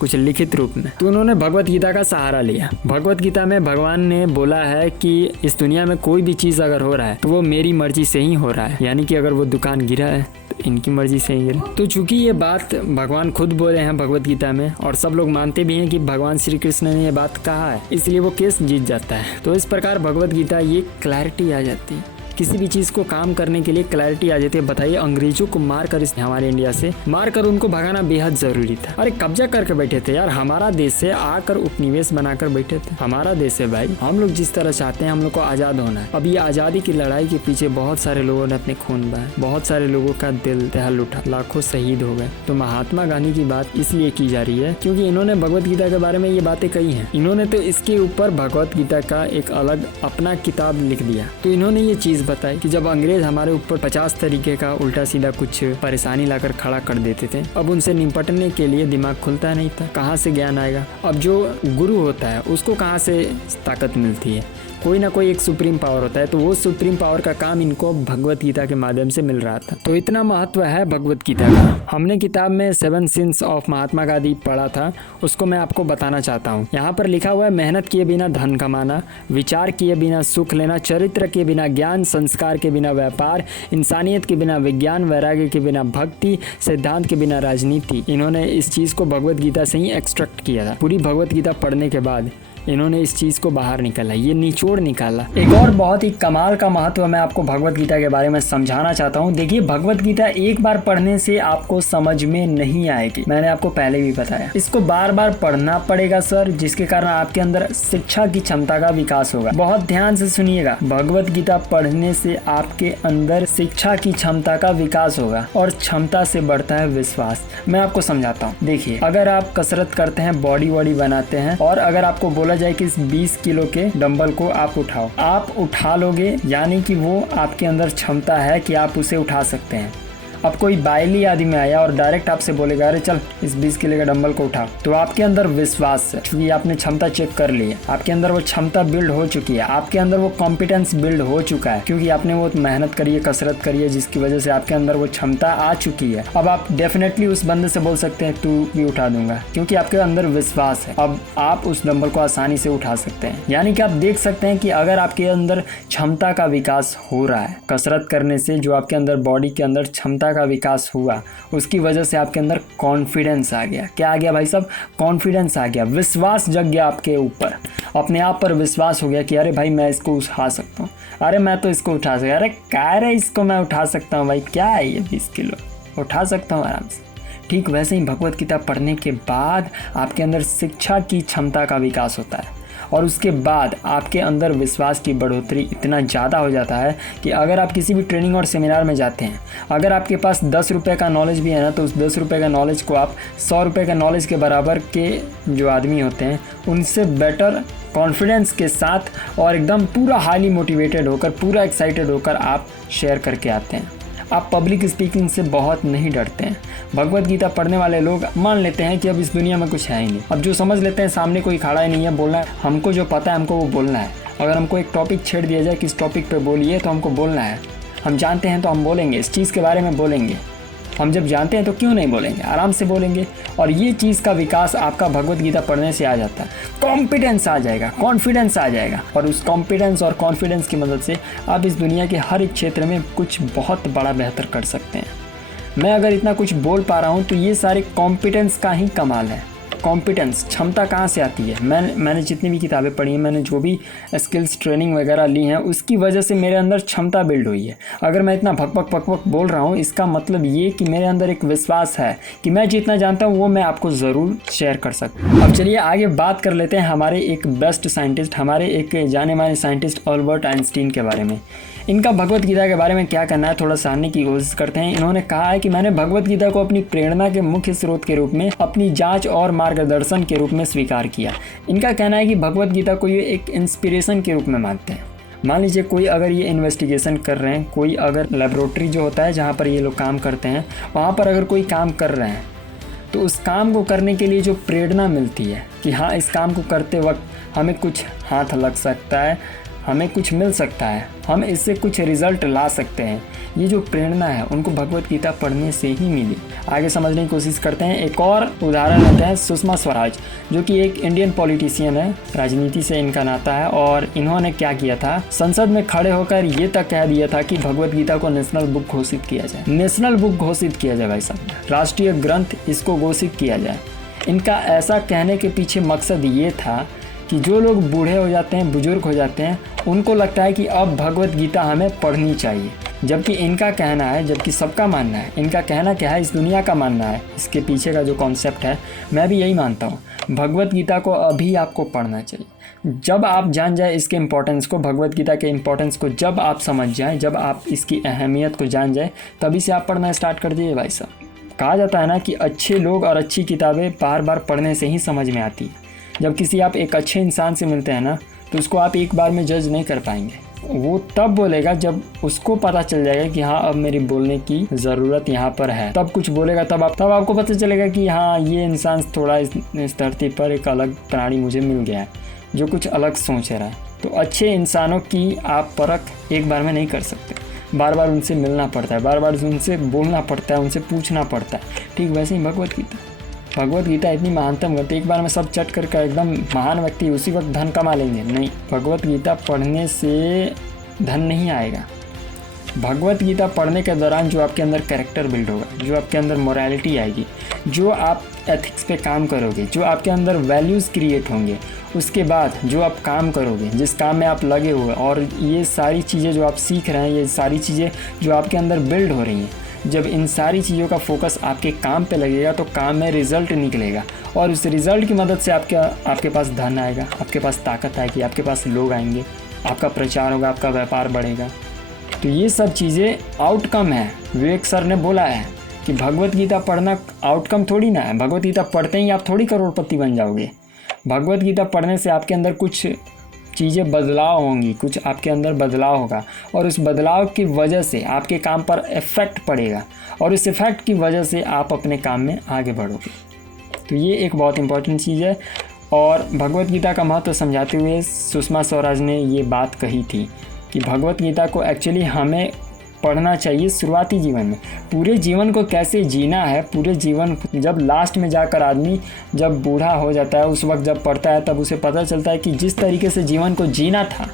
कुछ लिखित रूप में। तो उन्होंने भगवत गीता का सहारा लिया। भगवत गीता में भगवान ने बोला है कि इस दुनिया में कोई भी चीज़ अगर हो रहा है तो वो मेरी मर्जी से ही हो रहा है, यानी कि अगर वो दुकान गिरा है तो इनकी मर्जी से ही गिरा। तो चूंकि ये बात भगवान खुद बोले हैं भगवत गीता में और सब लोग मानते भी हैं कि भगवान श्री कृष्ण ने ये बात कहा है, इसलिए वो केस जीत जाता है। तो इस प्रकार भगवत गीता ये क्लैरिटी आ जाती है, किसी भी चीज़ को काम करने के लिए क्लैरिटी आ जाती है। बताइए, अंग्रेजों को मारकर हमारे इंडिया से मारकर उनको भगाना बेहद ज़रूरी था। अरे कब्जा करके बैठे थे यार, हमारा देश से आकर उपनिवेश बनाकर बैठे थे। हमारा देश है भाई, हम लोग जिस तरह चाहते हैं हम लोग को आज़ाद होना है। अब ये आज़ादी की लड़ाई के पीछे बहुत सारे लोगों ने अपने खून बहाए, बहुत सारे लोगों का दिल दहल उठा, लाखों शहीद हो गए। तो महात्मा गांधी की बात इसलिए की जा रही है क्योंकि इन्होंने भगवत गीता के बारे में ये बातें कही हैं। इन्होंने तो इसके ऊपर भगवत गीता का एक अलग अपना किताब लिख दिया। तो इन्होंने ये चीज़ बताई कि जब अंग्रेज हमारे ऊपर 50 तरीके का उल्टा सीधा कुछ परेशानी लाकर खड़ा कर देते थे, अब उनसे निपटने के लिए दिमाग खुलता नहीं था, कहाँ से ज्ञान आएगा। अब जो गुरु होता है उसको कहाँ से ताकत मिलती है, कोई ना कोई एक सुप्रीम पावर होता है, तो वो सुप्रीम पावर का काम इनको भगवत गीता के माध्यम से मिल रहा था। तो इतना महत्व है भगवत गीता का। हमने किताब में 7 सिंस ऑफ महात्मा गांधी पढ़ा था, उसको मैं आपको बताना चाहता हूँ। यहाँ पर लिखा हुआ है, मेहनत किए बिना धन कमाना, विचार किए बिना सुख लेना, चरित्र के बिना ज्ञान, संस्कार के बिना व्यापार, इंसानियत के बिना विज्ञान, वैराग्य के बिना भक्ति, सिद्धांत के बिना राजनीति। इन्होंने इस चीज़ को भगवत गीता से ही एक्सट्रैक्ट किया था। पूरी भगवत गीता पढ़ने के बाद इन्होंने इस चीज़ को बाहर निकाला, ये निचोड़ निकाला। एक और बहुत ही कमाल का महत्व मैं आपको भगवत गीता के बारे में समझाना चाहता हूँ। देखिए, भगवत गीता एक बार पढ़ने से आपको समझ में नहीं आएगी, मैंने आपको पहले भी बताया। इसको बार बार पढ़ना पड़ेगा सर, जिसके कारण आपके अंदर शिक्षा की क्षमता का विकास होगा। बहुत ध्यान से सुनिएगा, भगवत गीता पढ़ने से आपके अंदर शिक्षा की क्षमता का विकास होगा और क्षमता से बढ़ता है विश्वास। मैं आपको समझाता हूँ। देखिए, अगर आप कसरत करते हैं, बॉडी बनाते हैं और अगर आपको बोला जाए कि इस 20 किलो के डंबल को आप उठाओ, आप उठा लोगे, यानी कि वो आपके अंदर क्षमता है कि आप उसे उठा सकते हैं। अब कोई बाइली आदमी आया और डायरेक्ट आपसे बोलेगा अरे चल इस 20 किलो का डंबल को उठा, तो आपके अंदर विश्वास है क्योंकि आपने क्षमता चेक कर ली है, आपके अंदर वो क्षमता बिल्ड हो चुकी है, आपके अंदर वो कॉम्पिटेंस बिल्ड हो चुका है क्योंकि आपने वो मेहनत करी है, कसरत करी है, जिसकी वजह से आपके अंदर वो क्षमता आ चुकी है। अब आप डेफिनेटली उस बंदे से बोल सकते हैं तू भी उठा दूंगा, क्योंकि आपके अंदर विश्वास है। अब आप उस डंबल को आसानी से उठा सकते हैं। यानी कि आप देख सकते हैं कि अगर आपके अंदर क्षमता का विकास हो रहा है, कसरत करने से जो आपके अंदर बॉडी के अंदर क्षमता का विकास हुआ, उसकी वजह से आपके अंदर कॉन्फिडेंस आ गया। क्या आ गया भाई साहब? कॉन्फिडेंस आ गया, विश्वास जग गया आपके ऊपर, अपने आप पर विश्वास हो गया कि अरे भाई मैं इसको उठा सकता हूँ, अरे मैं तो इसको उठा सकता, अरे क्या रे इसको मैं उठा सकता हूँ भाई, क्या है ये 20 किलो उठा सकता हूँ आराम से। ठीक वैसे ही भगवत गीता पढ़ने के बाद आपके अंदर शिक्षा की क्षमता का विकास होता है और उसके बाद आपके अंदर विश्वास की बढ़ोतरी इतना ज़्यादा हो जाता है कि अगर आप किसी भी ट्रेनिंग और सेमिनार में जाते हैं, अगर आपके पास 10 रुपये का नॉलेज भी है ना, तो उस 10 रुपये का नॉलेज को आप 100 रुपये का नॉलेज के बराबर के जो आदमी होते हैं उनसे बेटर कॉन्फिडेंस के साथ और एकदम पूरा हाईली मोटिवेटेड होकर, पूरा एक्साइटेड होकर आप शेयर करके आते हैं। आप पब्लिक स्पीकिंग से बहुत नहीं डरते हैं। भगवत गीता पढ़ने वाले लोग मान लेते हैं कि अब इस दुनिया में कुछ है ही नहीं। अब जो समझ लेते हैं सामने कोई खड़ा ही नहीं है, बोलना है हमको, जो पता है हमको वो बोलना है। अगर हमको एक टॉपिक छेड़ दिया जाए किस टॉपिक पे बोलिए, तो हमको बोलना है। हम जानते हैं तो हम बोलेंगे, इस चीज़ के बारे में बोलेंगे। हम जब जानते हैं तो क्यों नहीं बोलेंगे, आराम से बोलेंगे। और ये चीज़ का विकास आपका भगवत गीता पढ़ने से आ जाता है। कॉम्पिटेंस आ जाएगा, कॉन्फिडेंस आ जाएगा, और उस कॉम्पिटेंस और कॉन्फिडेंस की मदद से आप इस दुनिया के हर एक क्षेत्र में कुछ बहुत बड़ा बेहतर कर सकते हैं। मैं अगर इतना कुछ बोल पा रहा हूँ तो ये सारे कॉम्पिटेंस का ही कमाल है। कॉम्पिटेंस, क्षमता कहाँ से आती है? मैंने जितनी भी किताबें पढ़ी हैं, मैंने जो भी स्किल्स ट्रेनिंग वगैरह ली हैं, उसकी वजह से मेरे अंदर क्षमता बिल्ड हुई है। अगर मैं इतना भक भक बोल रहा हूँ, इसका मतलब ये कि मेरे अंदर एक विश्वास है कि मैं जितना जानता हूँ वो मैं आपको ज़रूर शेयर कर सकता हूँ। अब चलिए आगे बात कर लेते हैं हमारे एक बेस्ट साइंटिस्ट, हमारे एक जाने माने साइंटिस्ट अल्बर्ट आइंस्टीन के बारे में। इनका भगवत गीता के बारे में क्या करना है थोड़ा जानने की कोशिश करते हैं। इन्होंने कहा है कि मैंने भगवत गीता को अपनी प्रेरणा के मुख्य स्रोत के रूप में, अपनी जांच और मार्गदर्शन के रूप में स्वीकार किया। इनका कहना है कि भगवत गीता को ये एक इंस्पिरेशन के रूप में मानते हैं। मान लीजिए कोई अगर ये इन्वेस्टिगेशन कर रहे हैं, कोई अगर लेबोरेटरी जो होता है जहाँ पर ये लोग काम करते हैं, वहाँ पर अगर कोई काम कर रहे हैं, तो उस काम को करने के लिए जो प्रेरणा मिलती है कि हाँ इस काम को करते वक्त हमें कुछ हाथ लग सकता है, हमें कुछ मिल सकता है, हम इससे कुछ रिजल्ट ला सकते हैं, ये जो प्रेरणा है उनको भगवत गीता पढ़ने से ही मिली। आगे समझने की कोशिश करते हैं। एक और उदाहरण लेते हैं सुषमा स्वराज, जो कि एक इंडियन पॉलिटिशियन है, राजनीति से इनका नाता है। और इन्होंने क्या किया था, संसद में खड़े होकर ये तक कह दिया था कि भगवत गीता को नेशनल बुक घोषित किया जाए। नेशनल बुक घोषित किया जाए भाई साहब, राष्ट्रीय ग्रंथ इसको घोषित किया जाए। इनका ऐसा कहने के पीछे मकसद ये था कि जो लोग बूढ़े हो जाते हैं, बुजुर्ग हो जाते हैं, उनको लगता है कि अब भगवत गीता हमें पढ़नी चाहिए। जबकि इनका कहना है, जबकि सबका मानना है, इनका कहना क्या है, इस दुनिया का मानना है, इसके पीछे का जो कॉन्सेप्ट है मैं भी यही मानता हूँ। भगवत गीता को अभी आपको पढ़ना चाहिए। जब आप जान जाए इसके इम्पोर्टेंस को, भगवत गीता के इम्पोर्टेंस को जब आप समझ जाएं, जब आप इसकी अहमियत को जान जाए, तभी से आप पढ़ना स्टार्ट कर दीजिए भाई साहब। कहा जाता है ना कि अच्छे लोग और अच्छी किताबें बार बार पढ़ने से ही समझ में आती है। जब किसी आप एक अच्छे इंसान से मिलते हैं ना, तो उसको आप एक बार में जज नहीं कर पाएंगे। वो तब बोलेगा जब उसको पता चल जाएगा कि हाँ अब मेरी बोलने की ज़रूरत यहाँ पर है, तब कुछ बोलेगा। तब आपको पता चलेगा कि हाँ ये इंसान थोड़ा इस धरती पर एक अलग प्राणी मुझे मिल गया है जो कुछ अलग सोच रहा है। तो अच्छे इंसानों की आप परख एक बार में नहीं कर सकते, बार बार उनसे मिलना पड़ता है, बार बार उनसे बोलना पड़ता है, उनसे पूछना पड़ता है। ठीक वैसे ही भगवत गीता इतनी महानतम ग्रंथ, एक बार में सब चट करके एकदम महान व्यक्ति उसी वक्त धन कमा लेंगे, नहीं। भगवत गीता पढ़ने से धन नहीं आएगा। भगवत गीता पढ़ने के दौरान जो आपके अंदर कैरेक्टर बिल्ड होगा, जो आपके अंदर मोरालिटी आएगी, जो आप एथिक्स पे काम करोगे, जो आपके अंदर वैल्यूज़ क्रिएट होंगे, उसके बाद जो आप काम करोगे, जिस काम में आप लगे हुए, और ये सारी चीज़ें जो आप सीख रहे हैं, ये सारी चीज़ें जो आपके अंदर बिल्ड हो रही हैं, जब इन सारी चीज़ों का फोकस आपके काम पे लगेगा तो काम में रिज़ल्ट निकलेगा, और उस रिज़ल्ट की मदद से आपके पास धन आएगा, आपके पास ताकत आएगी, आपके पास लोग आएंगे, आपका प्रचार होगा, आपका व्यापार बढ़ेगा। तो ये सब चीज़ें आउटकम है। विवेक सर ने बोला है कि भगवत गीता पढ़ना आउटकम थोड़ी ना है। भगवत गीता पढ़ते ही आप थोड़ी करोड़पति बन जाओगे। भगवत गीता पढ़ने से आपके अंदर कुछ चीज़ें बदलाव होंगी, कुछ आपके अंदर बदलाव होगा और उस बदलाव की वजह से आपके काम पर इफ़ेक्ट पड़ेगा और उस इफ़ेक्ट की वजह से आप अपने काम में आगे बढ़ोगे। तो ये एक बहुत इंपॉर्टेंट चीज़ है। और भगवत गीता का महत्व समझाते हुए सुषमा स्वराज ने ये बात कही थी कि भगवत गीता को एक्चुअली हमें पढ़ना चाहिए शुरुआती जीवन में। पूरे जीवन को कैसे जीना है, पूरे जीवन जब लास्ट में जाकर आदमी जब बूढ़ा हो जाता है उस वक्त जब पढ़ता है तब उसे पता चलता है कि जिस तरीके से जीवन को जीना था,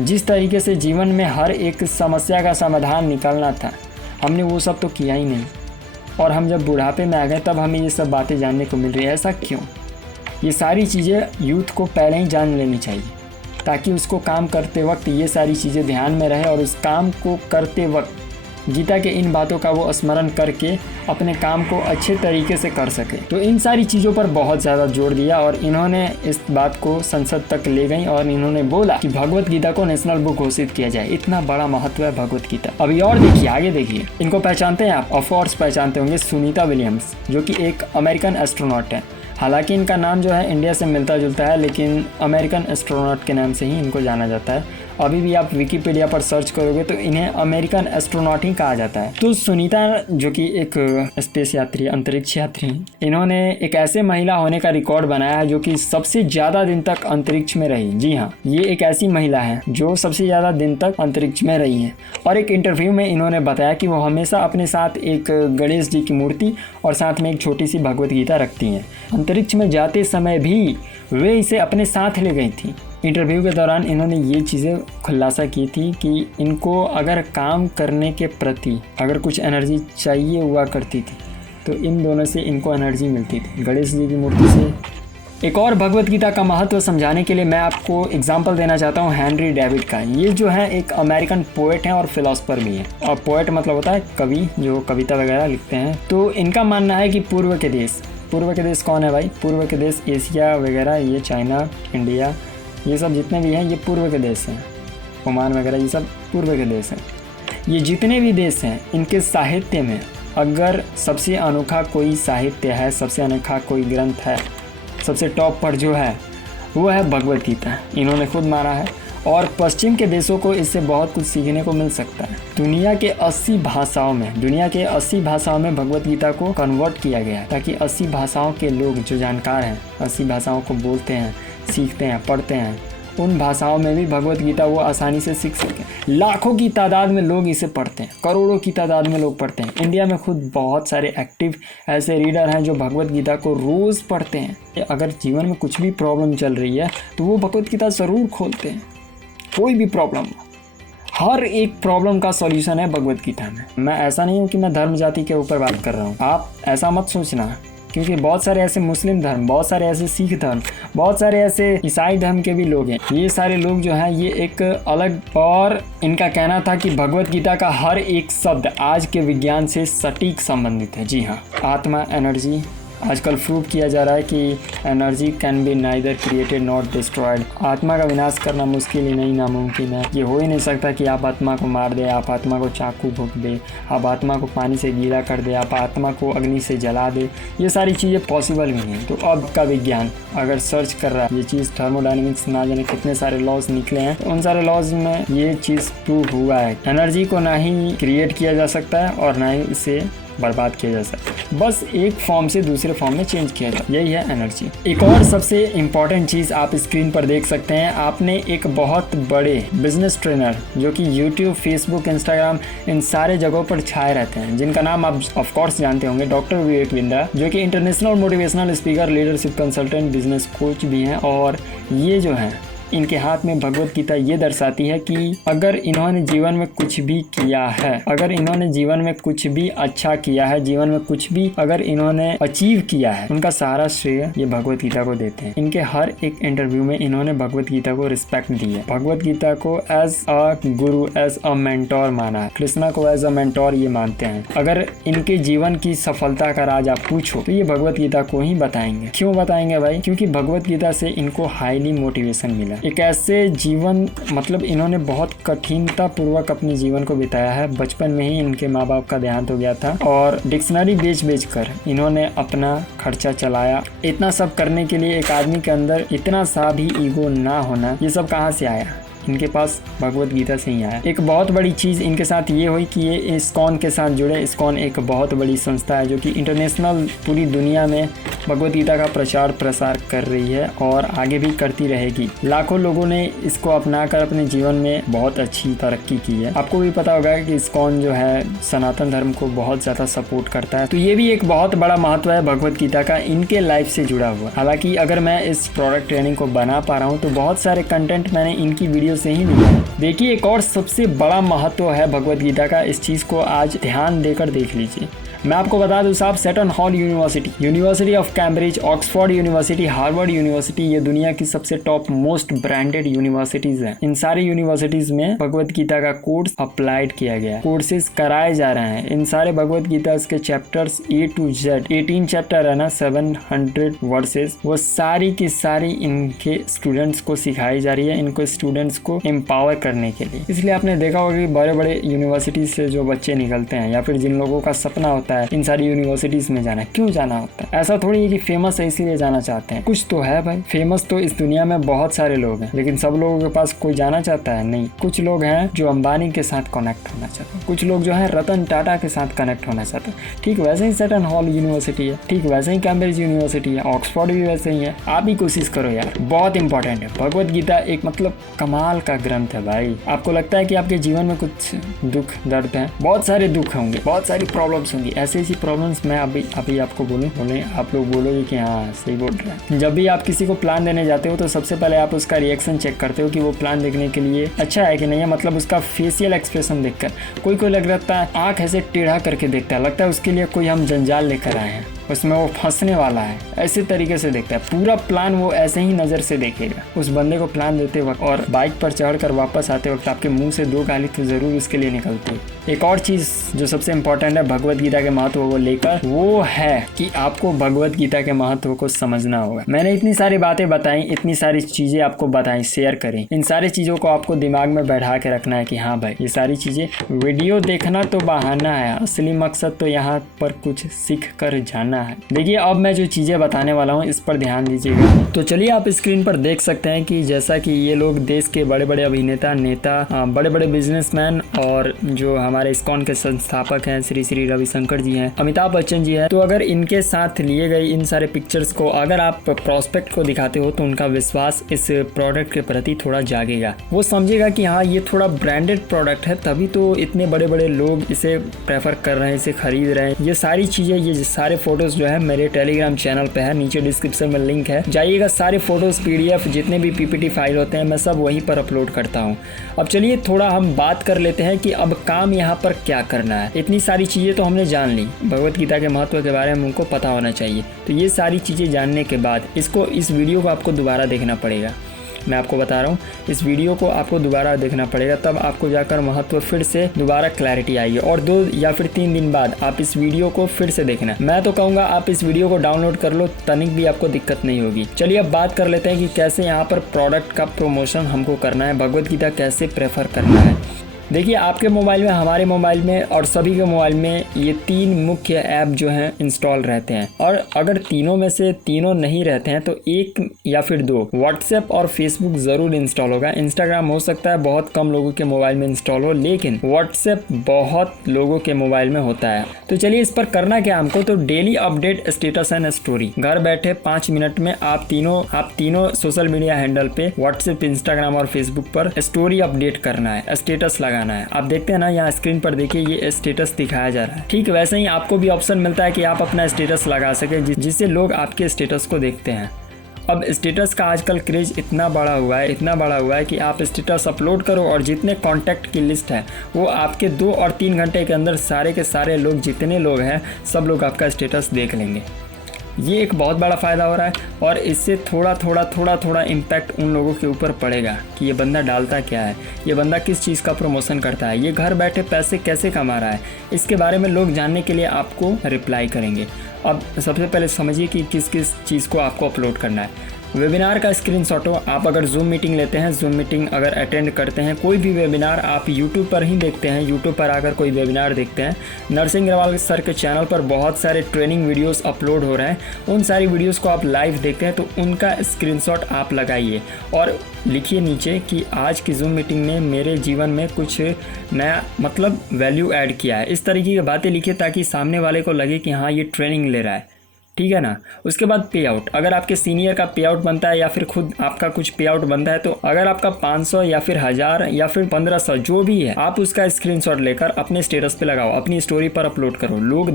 जिस तरीके से जीवन में हर एक समस्या का समाधान निकालना था, हमने वो सब तो किया ही नहीं। और हम जब बुढ़ापे में आ गए तब हमें ये सब बातें जानने को मिल रही है। ऐसा क्यों? ये सारी चीज़ें यूथ को पहले ही जान लेनी चाहिए ताकि उसको काम करते वक्त ये सारी चीज़ें ध्यान में रहे और उस काम को करते वक्त गीता के इन बातों का वो स्मरण करके अपने काम को अच्छे तरीके से कर सके। तो इन सारी चीज़ों पर बहुत ज़्यादा जोर दिया और इन्होंने इस बात को संसद तक ले गई और इन्होंने बोला कि भगवत गीता को नेशनल बुक घोषित किया जाए। इतना बड़ा महत्व है भगवत गीता। अभी और देखिए, आगे देखिए, इनको पहचानते हैं आप? ऑफ कोर्स पहचानते होंगे, सुनीता विलियम्स, जो कि एक अमेरिकन एस्ट्रोनॉट है। हालांकि इनका नाम जो है इंडिया से मिलता जुलता है, लेकिन अमेरिकन एस्ट्रोनॉट के नाम से ही इनको जाना जाता है। अभी भी आप विकिपीडिया पर सर्च करोगे तो इन्हें अमेरिकन एस्ट्रोनॉट ही कहा जाता है। तो सुनीता, जो कि एक स्पेस यात्री, अंतरिक्ष यात्री, इन्होंने एक ऐसे महिला होने का रिकॉर्ड बनाया है जो कि सबसे ज़्यादा दिन तक अंतरिक्ष में रही। जी हाँ, ये एक ऐसी महिला है जो सबसे ज़्यादा दिन तक अंतरिक्ष में रही है। और एक इंटरव्यू में इन्होंने बताया कि वो हमेशा अपने साथ एक गणेश जी की मूर्ति और साथ में एक छोटी सी भगवत गीता रखती हैं। अंतरिक्ष में जाते समय भी वे इसे अपने साथ ले गई थी। इंटरव्यू के दौरान इन्होंने ये चीज़ें खुलासा की थी कि इनको अगर काम करने के प्रति अगर कुछ एनर्जी चाहिए हुआ करती थी तो इन दोनों से इनको एनर्जी मिलती थी, गणेश जी की मूर्ति से। एक और भगवत गीता का महत्व समझाने के लिए मैं आपको एग्जांपल देना चाहता हूँ हेनरी डेविड का। ये जो है एक अमेरिकन पोएट हैं और फिलोसफर भी हैं। और पोएट मतलब होता है कवि, जो कविता वगैरह लिखते हैं। तो इनका मानना है कि पूर्व के देश कौन है भाई? पूर्व के देश एशिया वगैरह, ये चाइना, इंडिया, ये सब जितने भी हैं ये पूर्व के देश हैं। ओमान वगैरह ये सब पूर्व के देश हैं। ये जितने भी देश हैं इनके साहित्य में अगर सबसे अनोखा कोई साहित्य है, सबसे अनोखा कोई ग्रंथ है, सबसे टॉप पर जो है वो है भगवत गीता। इन्होंने खुद माना है और पश्चिम के देशों को इससे बहुत कुछ सीखने को मिल सकता है। दुनिया के 80 भाषाओं में भगवत गीता को कन्वर्ट किया गया ताकि 80 भाषाओं के लोग जो जानकार हैं, 80 भाषाओं को बोलते हैं, सीखते हैं, पढ़ते हैं, उन भाषाओं में भी भगवत गीता वो आसानी से सीख सकें। लाखों की तादाद में लोग इसे पढ़ते हैं, करोड़ों की तादाद में लोग पढ़ते हैं। इंडिया में खुद बहुत सारे एक्टिव ऐसे रीडर हैं जो भगवत गीता को रोज़ पढ़ते हैं। अगर जीवन में कुछ भी प्रॉब्लम चल रही है तो वो भगवत गीता ज़रूर खोलते हैं। कोई भी प्रॉब्लम, हर एक प्रॉब्लम का सॉल्यूशन है भगवत गीता में। मैं ऐसा नहीं हूँ कि मैं धर्म जाति के ऊपर बात कर रहा हूँ, आप ऐसा मत सोचना, क्योंकि बहुत सारे ऐसे मुस्लिम धर्म, बहुत सारे ऐसे सिख धर्म, बहुत सारे ऐसे ईसाई धर्म के भी लोग हैं। ये सारे लोग जो हैं ये एक अलग, और इनका कहना था कि भगवत गीता का हर एक शब्द आज के विज्ञान से सटीक संबंधित है। जी हाँ, आत्मा, एनर्जी, आजकल प्रूव किया जा रहा है कि energy can be neither created not destroyed. आत्मा का विनाश करना मुश्किल ही नहीं, नामुमकिन है। ये हो ही नहीं सकता कि आप आत्मा को मार दे, आप आत्मा को चाकू भोंक दे, आप आत्मा को पानी से गीला कर दे, आप आत्मा को अग्नि से जला दे। ये सारी चीज़ें पॉसिबल भी नहीं। तो अब का विज्ञान अगर सर्च कर रहा है ये चीज़, थर्मोडायनेमिक्स ना जाने कितने सारे लॉज निकले हैं, तो उन सारे लॉज में ये चीज़ प्रूव हुआ है। एनर्जी को ना ही क्रिएट किया जा सकता है और ना ही इसे बर्बाद किया जा सकता है, बस एक फॉर्म से दूसरे फॉर्म में चेंज किया जाए, यही है एनर्जी। एक और सबसे इम्पॉर्टेंट चीज़ आप स्क्रीन पर देख सकते हैं, आपने एक बहुत बड़े बिजनेस ट्रेनर जो कि यूट्यूब, फेसबुक, इंस्टाग्राम, इन सारे जगहों पर छाए रहते हैं, जिनका नाम आप ऑफ कोर्स जानते होंगे, डॉक्टर विवेक बिंद्रा, जो कि international motivational speaker, leadership consultant, business coach भी हैं। और ये जो है इनके हाथ में भगवत गीता ये दर्शाती है कि अगर इन्होंने जीवन में कुछ भी किया है, अगर इन्होंने जीवन में कुछ भी अच्छा किया है, जीवन में कुछ भी अगर इन्होंने अचीव किया है, उनका सारा श्रेय ये भगवत गीता को देते हैं। इनके हर एक इंटरव्यू में इन्होंने भगवत गीता को रिस्पेक्ट दी है, भगवत गीता को as a Guru, as a mentor माना है, कृष्णा को एज अ मेंटोर ये मानते हैं। अगर इनके जीवन की सफलता का राज आप पूछो तो ये भगवत गीता को ही बताएंगे। क्यों बताएंगे भाई? क्योंकि भगवत गीता से इनको हाईली मोटिवेशन मिला। एक ऐसे जीवन मतलब इन्होंने बहुत कठिनता पूर्वक अपने जीवन को बिताया है। बचपन में ही इनके माँ बाप का देहांत हो गया था और डिक्शनरी बेच कर इन्होंने अपना खर्चा चलाया। इतना सब करने के लिए एक आदमी के अंदर इतना सा भी ईगो ना होना, ये सब कहाँ से आया? इनके पास भगवत गीता से ही आया। एक बहुत बड़ी चीज़ इनके साथ ये हुई कि ये इस्कॉन के साथ जुड़े। इस्कॉन एक बहुत बड़ी संस्था है जो कि इंटरनेशनल पूरी दुनिया में भगवत गीता का प्रचार प्रसार कर रही है और आगे भी करती रहेगी। लाखों लोगों ने इसको अपनाकर अपने जीवन में बहुत अच्छी तरक्की की है। आपको भी पता होगा कि इस्कॉन जो है सनातन धर्म को बहुत ज़्यादा सपोर्ट करता है, तो ये भी एक बहुत बड़ा महत्व है भगवत गीता का इनके लाइफ से जुड़ा हुआ। हालांकि अगर मैं इस प्रोडक्ट ट्रेनिंग को बना पा रहा हूँ तो बहुत सारे कंटेंट मैंने इनकी वीडियो से ही लिया है। देखिए, एक और सबसे बड़ा महत्व है भगवत गीता का, इस चीज को आज ध्यान देकर देख लीजिए। मैं आपको बता दूं साहब, Seton Hall university, university of Cambridge, Oxford university, Harvard university, ये दुनिया की सबसे टॉप मोस्ट ब्रांडेड यूनिवर्सिटीज हैं। इन सारी यूनिवर्सिटीज में भगवत गीता का कोर्स अप्लाइड किया गया है, कोर्सेज कराए जा रहे हैं। इन सारे भगवत गीता के chapters A to Z 18 chapter है ना, 700 वर्सेस, वो सारी की सारी इनके स्टूडेंट्स को सिखाई जा रही है, इनको स्टूडेंट्स को एम्पावर करने के लिए। इसलिए आपने देखा होगा कि बड़े बड़े यूनिवर्सिटी से जो बच्चे निकलते हैं या फिर जिन लोगों का सपना होता है इन सारी यूनिवर्सिटीज में जाना, क्यों जाना होता है? ऐसा थोड़ी है कि फेमस है इसलिए जाना चाहते हैं, कुछ तो है भाई। फेमस तो इस दुनिया में बहुत सारे लोग हैं, लेकिन सब लोगों के पास कोई जाना चाहता है? नहीं। कुछ लोग हैं जो अंबानी के साथ कनेक्ट होना चाहते हैं, कुछ लोग जो है रतन टाटा के साथ कनेक्ट होना चाहते हैं। ठीक वैसे ही सेटन हॉल यूनिवर्सिटी है, ठीक वैसे ही कैम्ब्रिज यूनिवर्सिटी है, ऑक्सफोर्ड भी वैसे ही है। आप भी कोशिश करो यार, बहुत इंपॉर्टेंट है। भगवत गीता एक मतलब कमाल का ग्रंथ है भाई। आपको लगता है कि आपके जीवन में कुछ दुख दर्द है, बहुत सारे दुख होंगे, बहुत सारी प्रॉब्लम्स होंगी। ऐसी प्रॉब्लम्स मैं अभी आपको बोले आप लोग बोलोगे कि हाँ सही बोल रहा है। जब भी आप किसी को प्लान देने जाते हो तो सबसे पहले आप उसका रिएक्शन चेक करते हो कि वो प्लान देखने के लिए अच्छा है कि नहीं है, मतलब उसका फेशियल एक्सप्रेशन देखकर। कोई लग रहता है आंख ऐसे टेढ़ा करके देखता है, लगता है उसके लिए कोई हम जंजाल लेकर आए हैं, उसमें वो फंसने वाला है, ऐसे तरीके से देखता है। पूरा प्लान वो ऐसे ही नज़र से देखेगा। उस बंदे को प्लान देते वक्त और बाइक पर चढ़कर वापस आते वक्त आपके मुंह से 2 गाली तो ज़रूर उसके लिए निकलती है। एक और चीज़ जो सबसे इम्पोर्टेंट है भगवत गीता के महत्व को लेकर, वो है कि आपको भगवत गीता के महत्व को समझना होगा। मैंने इतनी सारी बातें बताई, इतनी सारी चीज़ें आपको बताई, शेयर करी। इन सारी चीज़ों को आपको दिमाग में बैठा के रखना है कि हाँ भाई, ये सारी चीज़ें, वीडियो देखना तो बहाना है, असली मकसद तो यहाँ पर कुछ सीख कर जाना है। देखिए, अब मैं जो चीज़ें बताने वाला हूँ इस पर ध्यान दीजिएगा। तो चलिए, आप स्क्रीन पर देख सकते हैं कि जैसा कि ये लोग देश के बड़े बड़े अभिनेता, नेता, बड़े बड़े बिजनेसमैन और जो हमारे इस्कॉन के संस्थापक हैं श्री श्री रविशंकर जी हैं, अमिताभ बच्चन जी हैं, तो अगर इनके साथ लिए गए इन सारे पिक्चर्स को अगर आप प्रोस्पेक्ट को दिखाते हो तो उनका विश्वास इस प्रोडक्ट के प्रति थोड़ा जागेगा। वो समझेगा कि हाँ, ये थोड़ा ब्रांडेड प्रोडक्ट है, तभी तो इतने बड़े बड़े लोग इसे प्रेफर कर रहे हैं, इसे खरीद रहे हैं। ये सारी चीज़ें, ये सारे फोटोज जो है मेरे टेलीग्राम चैनल पे है, नीचे डिस्क्रिप्शन में लिंक है, जाइएगा। सारे फोटोज, PDF, जितने भी PPT फाइल होते हैं मैं सब वहीं पर अपलोड करता हूँ। अब चलिए थोड़ा हम बात कर लेते हैं कि अब काम यहाँ पर क्या करना है। इतनी सारी चीज़ें तो हमने जान ली, भगवत गीता के महत्व के बारे में हमको पता होना चाहिए। तो ये सारी चीज़ें जानने के बाद इस वीडियो को आपको दोबारा देखना पड़ेगा। मैं आपको बता रहा हूँ, इस वीडियो को आपको दोबारा देखना पड़ेगा, तब आपको जाकर महत्व फिर से दोबारा क्लैरिटी आएगी। और 2 या फिर 3 दिन बाद आप इस वीडियो को फिर से देखना। मैं तो कहूँगा आप इस वीडियो को डाउनलोड कर लो, तनिक भी आपको दिक्कत नहीं होगी। चलिए अब बात कर लेते हैं कि कैसे यहाँ पर प्रोडक्ट का प्रमोशन हमको करना है, भगवत गीता कैसे प्रेफर करना है। देखिए, आपके मोबाइल में, हमारे मोबाइल में और सभी के मोबाइल में ये 3 मुख्य ऐप जो हैं इंस्टॉल रहते हैं। और अगर तीनों में से तीनों नहीं रहते हैं तो 1 या फिर 2 व्हाट्सएप और फेसबुक ज़रूर इंस्टॉल होगा। इंस्टाग्राम हो सकता है बहुत कम लोगों के मोबाइल में इंस्टॉल हो, लेकिन व्हाट्सएप बहुत लोगों के मोबाइल में होता है। तो चलिए इस पर करना क्या हमको, तो daily update, status and story. घर बैठे 5 मिनट में आप तीनों सोशल मीडिया हैंडल पे व्हाट्सएप, इंस्टाग्राम और फेसबुक पर स्टोरी अपडेट करना है, स्टेटस लगाना है। आप देखते हैं ना, यहाँ स्क्रीन पर देखिए ये स्टेटस दिखाया जा रहा है। ठीक वैसे ही आपको भी ऑप्शन मिलता है कि आप अपना स्टेटस लगा सके, जिससे लोग आपके स्टेटस को देखते हैं। अब स्टेटस का आजकल क्रेज इतना बड़ा हुआ है कि आप स्टेटस अपलोड करो और जितने कांटेक्ट की लिस्ट है वो आपके 2 और 3 घंटे के अंदर सारे के सारे लोग, जितने लोग हैं सब लोग आपका स्टेटस देख लेंगे। ये एक बहुत बड़ा फ़ायदा हो रहा है और इससे थोड़ा इम्पैक्ट उन लोगों के ऊपर पड़ेगा कि ये बंदा डालता क्या है, ये बंदा किस चीज़ का प्रमोशन करता है, ये घर बैठे पैसे कैसे कमा रहा है। इसके बारे में लोग जानने के लिए आपको रिप्लाई करेंगे। अब सबसे पहले समझिए कि किस किस चीज़ को आपको अपलोड करना है। वेबिनार का स्क्रीनशॉट हो, आप अगर जूम मीटिंग लेते हैं, जूम मीटिंग अगर अटेंड करते हैं, कोई भी वेबिनार आप यूट्यूब पर ही देखते हैं, यूट्यूब पर आकर कोई वेबिनार देखते हैं, नरसिंह अग्रवाल सर के चैनल पर बहुत सारे ट्रेनिंग वीडियोस अपलोड हो रहे हैं, उन सारी वीडियोस को आप लाइव देखते हैं तो उनका स्क्रीनशॉट आप लगाइए और लिखिए नीचे कि आज की जूम मीटिंग ने मेरे जीवन में कुछ नया मतलब वैल्यू ऐड किया है। इस तरीके की बातें लिखिए ताकि सामने वाले को लगे कि हाँ ये ट्रेनिंग ले रहा है, ठीक है ना। उसके बाद पे आउट, अगर आपके सीनियर का पे आउट बनता है या फिर खुद आपका कुछ पे आउट बनता है तो अगर आपका 500 या फिर 1000 या फिर 1500 जो भी है, आप उसका स्क्रीनशॉट लेकर अपने स्टेटस पे लगाओ, अपनी स्टोरी पर अपलोड करो। लोग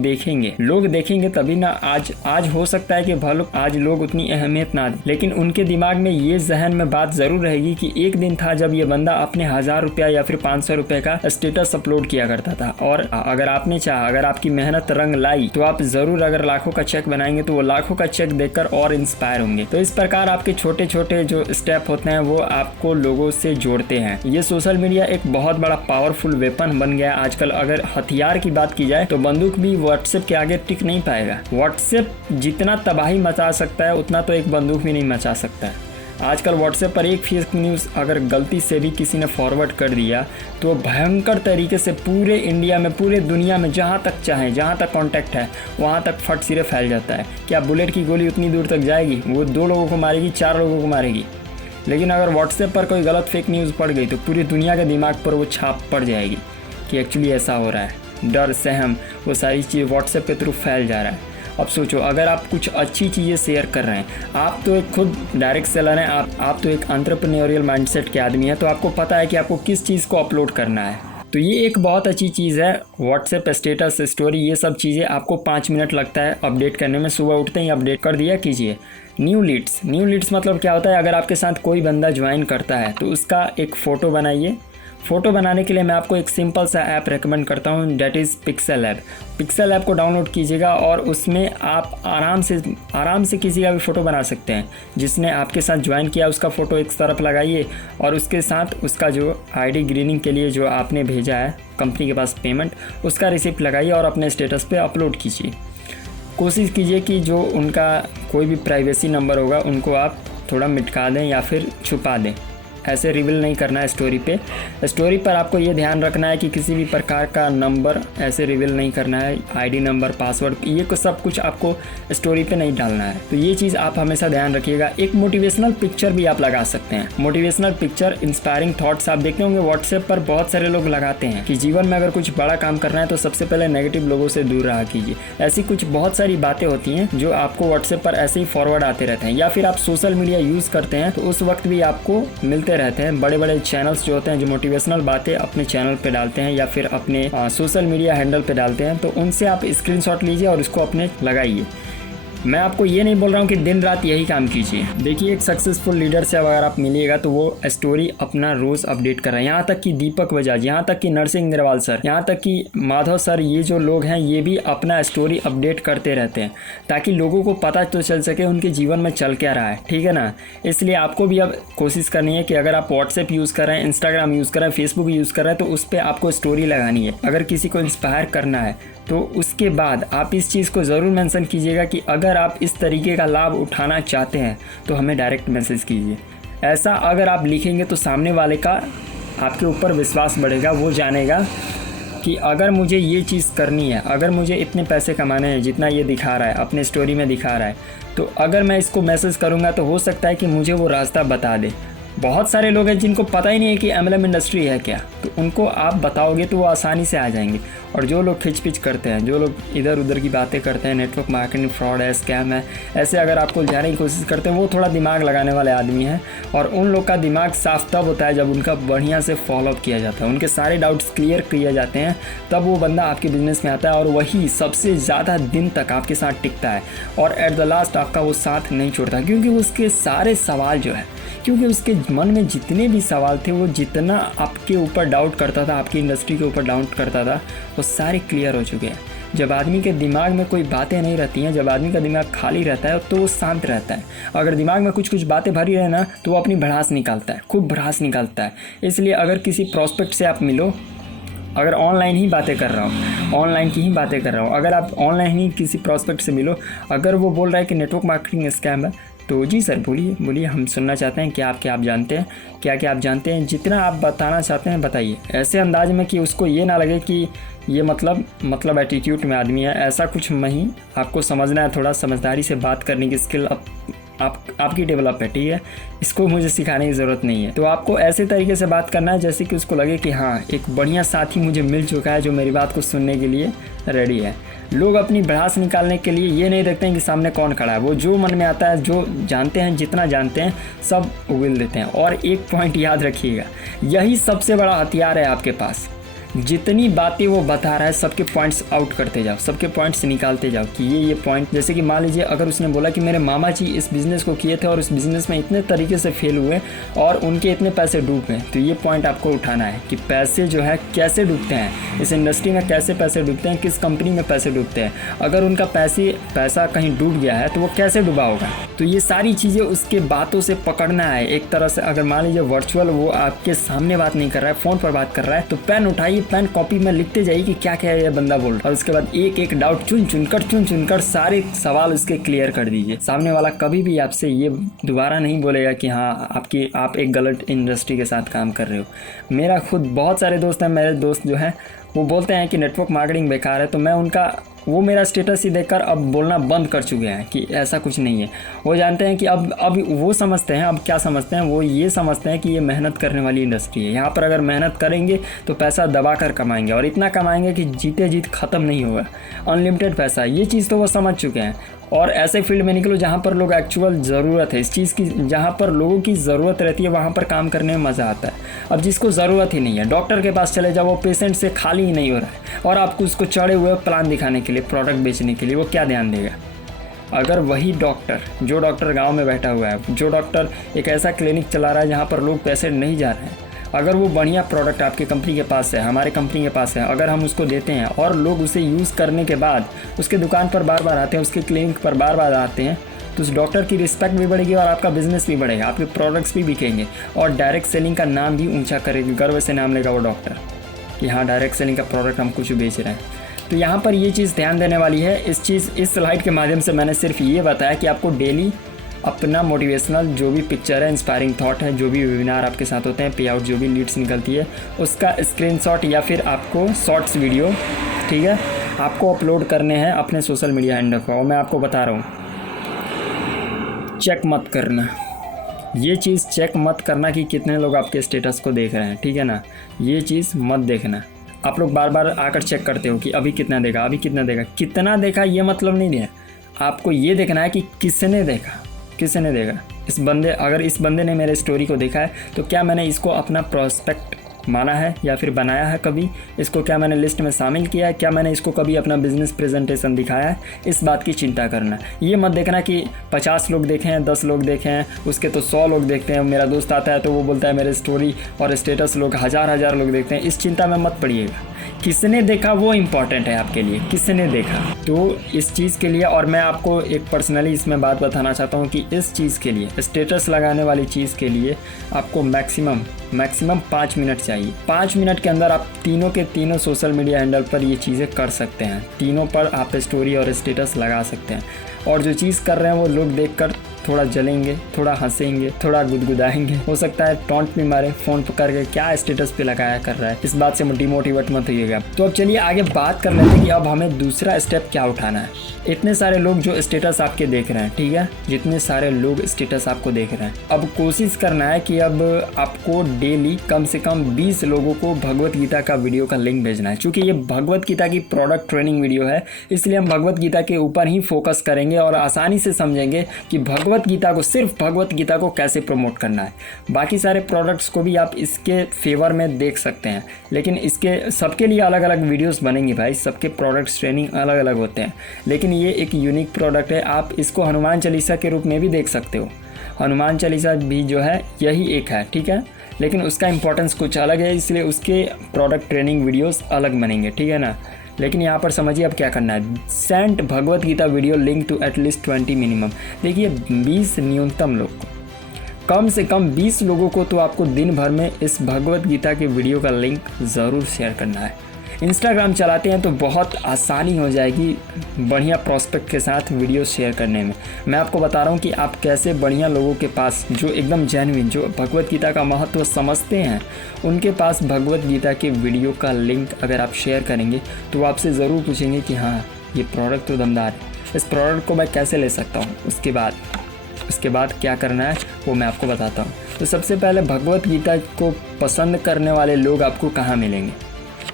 देखेंगे तभी ना। आज हो सकता है कि भले आज लोग उतनी अहमियत ना दें, लेकिन उनके दिमाग में ये जहन में बात जरूर रहेगी कि एक दिन था जब ये बंदा अपने 1000 रुपया या फिर 500 रुपए का स्टेटस अपलोड किया करता था। और अगर आपने चाहा, अगर आपकी मेहनत रंग लाई तो आप जरूर अगर लाखों का चेक बनाएंगे तो वो लाखों का चेक देखकर और इंस्पायर होंगे। तो इस प्रकार आपके छोटे छोटे जो स्टेप होते हैं वो आपको लोगों से जोड़ते हैं। ये सोशल मीडिया एक बहुत बड़ा पावरफुल वेपन बन गया है आजकल। अगर हथियार की बात की जाए तो बंदूक भी व्हाट्सएप के आगे टिक नहीं पाएगा। व्हाट्सएप जितना तबाही मचा सकता है उतना तो एक बंदूक भी नहीं मचा सकता है। आजकल व्हाट्सएप पर एक फेक न्यूज़ अगर गलती से भी किसी ने फॉरवर्ड कर दिया तो भयंकर तरीके से पूरे इंडिया में, पूरे दुनिया में जहाँ तक चाहे, जहाँ तक कांटेक्ट है वहाँ तक फट सिरे फैल जाता है। क्या बुलेट की गोली उतनी दूर तक जाएगी? वो 2 लोगों को मारेगी, 4 लोगों को मारेगी। लेकिन अगर व्हाट्सएप पर कोई गलत फेक न्यूज़ पड़ गई तो पूरी दुनिया के दिमाग पर वो छाप पड़ जाएगी कि एक्चुअली ऐसा हो रहा है। डर, सहम, वो सारी चीज़ व्हाट्सएप के थ्रू फैल जा रहा है। अब सोचो, अगर आप कुछ अच्छी चीज़ें शेयर कर रहे हैं, आप तो एक खुद डायरेक्ट सेलर हैं, आप तो एक एंटरप्रेन्योरियल माइंडसेट के आदमी हैं, तो आपको पता है कि आपको किस चीज़ को अपलोड करना है। तो ये एक बहुत अच्छी चीज़ है। व्हाट्सएप स्टेटस, स्टोरी, ये सब चीज़ें आपको 5 मिनट लगता है अपडेट करने में। सुबह उठते ही अपडेट कर दिया कीजिए। न्यू लीड्स मतलब क्या होता है? अगर आपके साथ कोई बंदा ज्वाइन करता है तो उसका एक फ़ोटो बनाइए। फ़ोटो बनाने के लिए मैं आपको एक सिंपल सा ऐप रेकमेंड करता हूँ, that is pixel app. Pixel app को डाउनलोड कीजिएगा और उसमें आप आराम से किसी का भी फ़ोटो बना सकते हैं। जिसने आपके साथ ज्वाइन किया उसका फ़ोटो एक तरफ लगाइए और उसके साथ उसका जो आईडी ग्रीनिंग के लिए जो आपने भेजा है कंपनी के पास पेमेंट, उसका रिसिप्ट लगाइए और अपने स्टेटस पे अपलोड कीजिए। कोशिश कीजिए कि जो उनका कोई भी प्राइवेसी नंबर होगा उनको आप थोड़ा मिटका दें या फिर छुपा दें। ऐसे रिवील नहीं करना है स्टोरी पे। स्टोरी पर आपको ये ध्यान रखना है कि किसी भी प्रकार का नंबर ऐसे रिवील नहीं करना है। आईडी नंबर, पासवर्ड, ये सब कुछ आपको स्टोरी पे नहीं डालना है। तो ये चीज़ आप हमेशा ध्यान रखिएगा। एक मोटिवेशनल पिक्चर भी आप लगा सकते हैं। मोटिवेशनल पिक्चर, इंस्पायरिंग थॉट्स आप देखते होंगे व्हाट्सएप पर बहुत सारे लोग लगाते हैं कि जीवन में अगर कुछ बड़ा काम करना है तो सबसे पहले नेगेटिव लोगों से दूर रहा कीजिए। ऐसी कुछ बहुत सारी बातें होती हैं जो आपको व्हाट्सएप पर ऐसे ही फॉरवर्ड आते रहते हैं। या फिर आप सोशल मीडिया यूज़ करते हैं तो उस वक्त भी आपको मिलते रहते हैं बड़े बड़े चैनल्स जो होते हैं जो मोटिवेशनल बातें अपने चैनल पे डालते हैं या फिर अपने सोशल मीडिया हैंडल पे डालते हैं। तो उनसे आप स्क्रीनशॉट लीजिए और उसको अपने लगाइए। मैं आपको ये नहीं बोल रहा हूँ कि दिन रात यही काम कीजिए। देखिए, एक सक्सेसफुल लीडर से अगर आप मिलिएगा तो वो स्टोरी अपना रोज़ अपडेट कर रहे हैं। यहाँ तक कि दीपक बजाज, यहाँ तक कि नरसिंह अग्रवाल सर, यहाँ तक कि माधव सर, ये जो लोग हैं ये भी अपना स्टोरी अपडेट करते रहते हैं ताकि लोगों को पता तो चल सके उनके जीवन में चल क्या रहा है, ठीक है ना। इसलिए आपको भी अब कोशिश करनी है कि अगर आप व्हाट्सएप यूज़ कर रहे हैं, इंस्टाग्राम यूज़ कर रहे हैं, फेसबुक यूज़ कर रहे हैं तो उस पर आपको स्टोरी लगानी है। अगर किसी को इंस्पायर करना है तो उसके बाद आप इस चीज़ को ज़रूर मेंशन कीजिएगा कि अगर आप इस तरीके का लाभ उठाना चाहते हैं तो हमें डायरेक्ट मैसेज कीजिए। ऐसा अगर आप लिखेंगे तो सामने वाले का आपके ऊपर विश्वास बढ़ेगा। वो जानेगा कि अगर मुझे ये चीज़ करनी है, अगर मुझे इतने पैसे कमाने हैं जितना ये दिखा रहा है, अपने स्टोरी में दिखा रहा है, तो अगर मैं इसको मैसेज करूँगा तो हो सकता है कि मुझे वो रास्ता बता दे। बहुत सारे लोग हैं जिनको पता ही नहीं है कि MLM इंडस्ट्री है क्या, तो उनको आप बताओगे तो वो आसानी से आ जाएंगे। और जो लोग खिचपिच करते हैं, जो लोग इधर उधर की बातें करते हैं, नेटवर्क मार्केटिंग फ्रॉड है, स्कैम है, ऐसे अगर आपको जाने की कोशिश करते हैं, वो थोड़ा दिमाग लगाने वाले आदमी हैं। और उन लोग का दिमाग साफ तब होता है जब उनका बढ़िया से फॉलोअप किया जाता है, उनके सारे डाउट्स क्लियर किए जाते हैं, तब वो बंदा आपके बिजनेस में आता है और वही सबसे ज़्यादा दिन तक आपके साथ टिकता है और एट द लास्ट आपका वो साथ नहीं छोड़ता। क्योंकि उसके सारे सवाल जो है, क्योंकि उसके मन में जितने भी सवाल थे, वो जितना आपके ऊपर डाउट करता था, आपकी इंडस्ट्री के ऊपर डाउट करता था, वो सारे क्लियर हो चुके हैं। जब आदमी के दिमाग में कोई बातें नहीं रहती हैं, जब आदमी का दिमाग खाली रहता है तो वो शांत रहता है। अगर दिमाग में कुछ कुछ बातें भरी रहे ना तो वो अपनी भड़ास निकालता है, खूब भड़ास निकालता है। इसलिए अगर किसी प्रॉस्पेक्ट से आप मिलो, अगर ऑनलाइन ही बातें कर रहा हूँ, ऑनलाइन की ही बातें कर रहा हूँ, अगर आप ऑनलाइन ही किसी प्रॉस्पेक्ट से मिलो, अगर वो बोल रहा है कि नेटवर्क मार्केटिंग स्कैम है, तो जी सर, बोलिए बोलिए, हम सुनना चाहते हैं। क्या आप जानते हैं, क्या आप जानते हैं, जितना आप बताना चाहते हैं बताइए, ऐसे अंदाज में कि उसको ये ना लगे कि ये मतलब एटीट्यूड में आदमी है, ऐसा कुछ नहीं। आपको समझना है, थोड़ा समझदारी से बात करने की स्किल आपकी डेवलप है, ठीक है। इसको मुझे सिखाने की ज़रूरत नहीं है। तो आपको ऐसे तरीके से बात करना है जैसे कि उसको लगे कि हाँ, एक बढ़िया साथी मुझे मिल चुका है जो मेरी बात को सुनने के लिए रेडी है। लोग अपनी भड़ास निकालने के लिए ये नहीं देखते हैं कि सामने कौन खड़ा है, वो जो मन में आता है, जो जानते हैं, जितना जानते हैं सब उगल देते हैं। और एक पॉइंट याद रखिएगा, यही सबसे बड़ा हथियार है आपके पास। जितनी बातें वो बता रहा है सबके पॉइंट्स आउट करते जाओ, सबके पॉइंट्स निकालते जाओ कि ये पॉइंट। जैसे कि मान लीजिए अगर उसने बोला कि मेरे मामा जी इस बिज़नेस को किए थे और उस बिज़नेस में इतने तरीके से फेल हुए और उनके इतने पैसे डूब गए, तो ये पॉइंट आपको उठाना है कि पैसे जो है कैसे डूबते हैं, इस इंडस्ट्री में कैसे पैसे डूबते हैं, किस कंपनी में पैसे डूबते हैं। अगर उनका पैसा कहीं डूब गया है तो वो कैसे डूबा होगा। तो ये सारी चीज़ें उसके बातों से पकड़ना है एक तरह से। अगर मान लीजिए वर्चुअल वो आपके सामने बात नहीं कर रहा है, फ़ोन पर बात कर रहा है, तो पेन उठाइए, पेन कॉपी में लिखते जाइए कि क्या क्या ये बंदा बोल रहा है, और उसके बाद एक एक डाउट चुन कर सारे सवाल उसके क्लियर कर दीजिए। सामने वाला कभी भी आपसे ये दोबारा नहीं बोलेगा कि हाँ आप एक गलत इंडस्ट्री के साथ काम कर रहे हो। मेरा खुद बहुत सारे दोस्त हैं, मेरे दोस्त जो हैं वो बोलते हैं कि नेटवर्क मार्केटिंग बेकार है, तो मैं वो मेरा स्टेटस ही देखकर अब बोलना बंद कर चुके हैं कि ऐसा कुछ नहीं है। वो जानते हैं कि अब वो समझते हैं, अब क्या समझते हैं, वो ये समझते हैं कि ये मेहनत करने वाली इंडस्ट्री है। यहाँ पर अगर मेहनत करेंगे तो पैसा दबा कर कमाएंगे, और इतना कमाएंगे कि जीते जीत ख़त्म नहीं होगा, अनलिमिटेड पैसा। ये चीज़ तो वो समझ चुके हैं। और ऐसे फील्ड में निकलो जहाँ पर लोग एक्चुअल ज़रूरत है इस चीज़ की, जहाँ पर लोगों की ज़रूरत रहती है, वहाँ पर काम करने में मज़ा आता है। अब जिसको ज़रूरत ही नहीं है, डॉक्टर के पास चले जाओ, वो पेशेंट से खाली ही नहीं हो रहा है, और आपको उसको चढ़े हुए प्लान दिखाने के लिए, प्रोडक्ट बेचने के लिए, वो क्या ध्यान देगा। अगर वही डॉक्टर, जो डॉक्टर गाँव में बैठा हुआ है, जो डॉक्टर एक ऐसा क्लिनिक चला रहा है जहाँ पर लोग पेशेंट नहीं जा रहे हैं, अगर वो बढ़िया प्रोडक्ट आपकी कंपनी के पास है, हमारे कंपनी के पास है, अगर हम उसको देते हैं और लोग उसे यूज़ करने के बाद उसके दुकान पर बार बार आते हैं, उसके क्लिनिक पर बार बार आते हैं, तो उस डॉक्टर की रिस्पेक्ट भी बढ़ेगी और आपका बिजनेस भी बढ़ेगा, आपके प्रोडक्ट्स भी बिकेंगे, और डायरेक्ट सेलिंग का नाम भी ऊंचा करेगी। गर्व से नाम लेगा वो डॉक्टर कि हाँ, डायरेक्ट सेलिंग का प्रोडक्ट हम कुछ बेच रहे हैं। तो यहाँ पर ये चीज़ ध्यान देने वाली है। इस स्लाइड के माध्यम से मैंने सिर्फ ये बताया कि आपको डेली अपना मोटिवेशनल जो भी पिक्चर है, इंस्पायरिंग थॉट है, जो भी वेबिनार आपके साथ होते हैं, पे आउट जो भी लीड्स निकलती है, उसका स्क्रीनशॉट या फिर आपको शॉर्ट्स वीडियो, ठीक है, आपको अपलोड करने हैं अपने सोशल मीडिया हैंडल पर। और मैं आपको बता रहा हूँ, चेक मत करना, ये चीज़ चेक मत करना कि कितने लोग आपके स्टेटस को देख रहे हैं, ठीक है ना। ये चीज़ मत देखना। आप लोग बार बार आकर चेक करते हो कि अभी कितना देखा, अभी कितना देखा। कितना देखा ये मतलब नहीं है, आपको ये देखना है कि किसने देखा, किसने देखा। अगर इस बंदे ने मेरे स्टोरी को देखा है तो क्या मैंने इसको अपना प्रोस्पेक्ट माना है या फिर बनाया है कभी, इसको क्या मैंने लिस्ट में शामिल किया है, क्या मैंने इसको कभी अपना बिजनेस प्रेजेंटेशन दिखाया है। इस बात की चिंता करना। ये मत देखना कि 50 लोग देखे हैं, 10 लोग देखे हैं, उसके तो 100 लोग देखते हैं। मेरा दोस्त आता है तो वो बोलता है मेरे स्टोरी और स्टेटस लोग हज़ार लोग देखते हैं। इस चिंता में मत पड़िएगा। किसने देखा वो इम्पॉर्टेंट है आपके लिए, किसने देखा। तो इस चीज़ के लिए, और मैं आपको एक पर्सनली इसमें बात बताना चाहता हूँ कि इस चीज़ के लिए, स्टेटस लगाने वाली चीज़ के लिए आपको मैक्सिमम 5 मिनट चाहिए। 5 मिनट के अंदर आप तीनों के तीनों सोशल मीडिया हैंडल पर ये चीज़ें कर सकते हैं। तीनों पर आप स्टोरी और स्टेटस लगा सकते हैं, और जो चीज़ कर रहे हैं वो लोग देखकर थोड़ा जलेंगे, थोड़ा हंसेंगे, थोड़ा गुदगुदाएंगे, हो सकता है टॉन्ट भी मारे फ़ोन पर करके, क्या स्टेटस पे लगाया कर रहा है। इस बात से डिमोटिवेट मत होइएगा। तो अब चलिए आगे बात कर लेते हैं कि अब हमें दूसरा स्टेप क्या उठाना है। इतने सारे लोग जो स्टेटस आपके देख रहे हैं, ठीक है, जितने सारे लोग स्टेटस आपको देख रहे हैं, अब कोशिश करना है कि अब आपको डेली कम से कम 20 लोगों को भगवत गीता का वीडियो का लिंक भेजना है। क्योंकि ये भगवत गीता की प्रोडक्ट ट्रेनिंग वीडियो है, इसलिए हम भगवत गीता के ऊपर ही फोकस करेंगे और आसानी से समझेंगे कि भगवत गीता को, सिर्फ भगवत गीता को कैसे प्रमोट करना है। बाकी सारे प्रोडक्ट्स को भी आप इसके फेवर में देख सकते हैं, लेकिन इसके सबके लिए अलग अलग वीडियोस बनेंगी भाई। सबके प्रोडक्ट्स ट्रेनिंग अलग अलग होते हैं, लेकिन ये एक यूनिक प्रोडक्ट है। आप इसको हनुमान चालीसा के रूप में भी देख सकते हो। हनुमान चालीसा भी जो है यही एक है, ठीक है, लेकिन उसका इंपॉर्टेंस कुछ अलग है, इसलिए उसके प्रोडक्ट ट्रेनिंग वीडियोस अलग बनेंगे, ठीक है ना। लेकिन यहाँ पर समझिए अब क्या करना है। Send Bhagavad Gita video link to at least 20 minimum. देखिए 20 न्यूनतम लोग को, कम से कम 20 लोगों को तो आपको दिन भर में इस भगवत गीता के वीडियो का लिंक ज़रूर शेयर करना है। इंस्टाग्राम चलाते हैं तो बहुत आसानी हो जाएगी बढ़िया प्रॉस्पेक्ट के साथ वीडियो शेयर करने में। मैं आपको बता रहा हूँ कि आप कैसे बढ़िया लोगों के पास, जो एकदम जेन्युइन, जो भगवत गीता का महत्व समझते हैं, उनके पास भगवत गीता के वीडियो का लिंक अगर आप शेयर करेंगे तो वो आपसे ज़रूर पूछेंगे कि हाँ ये प्रोडक्ट तो दमदार है, इस प्रोडक्ट को मैं कैसे ले सकता हूँ। उसके बाद क्या करना है वो मैं आपको बताता हूँ। तो सबसे पहले भगवत गीता को पसंद करने वाले लोग आपको कहाँ मिलेंगे।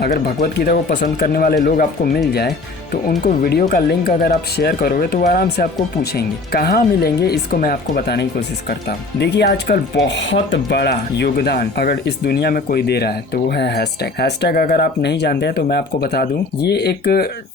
अगर भगवत गीता को पसंद करने वाले लोग आपको मिल जाए तो उनको वीडियो का लिंक अगर आप शेयर करोगे तो वो आराम से आपको पूछेंगे। कहाँ मिलेंगे इसको मैं आपको बताने की कोशिश करता हूँ। देखिए आजकल बहुत बड़ा योगदान अगर इस दुनिया में कोई दे रहा है तो वो है हैशटैग। हैशटैग अगर आप नहीं जानते हैं तो मैं आपको बता दूं, ये एक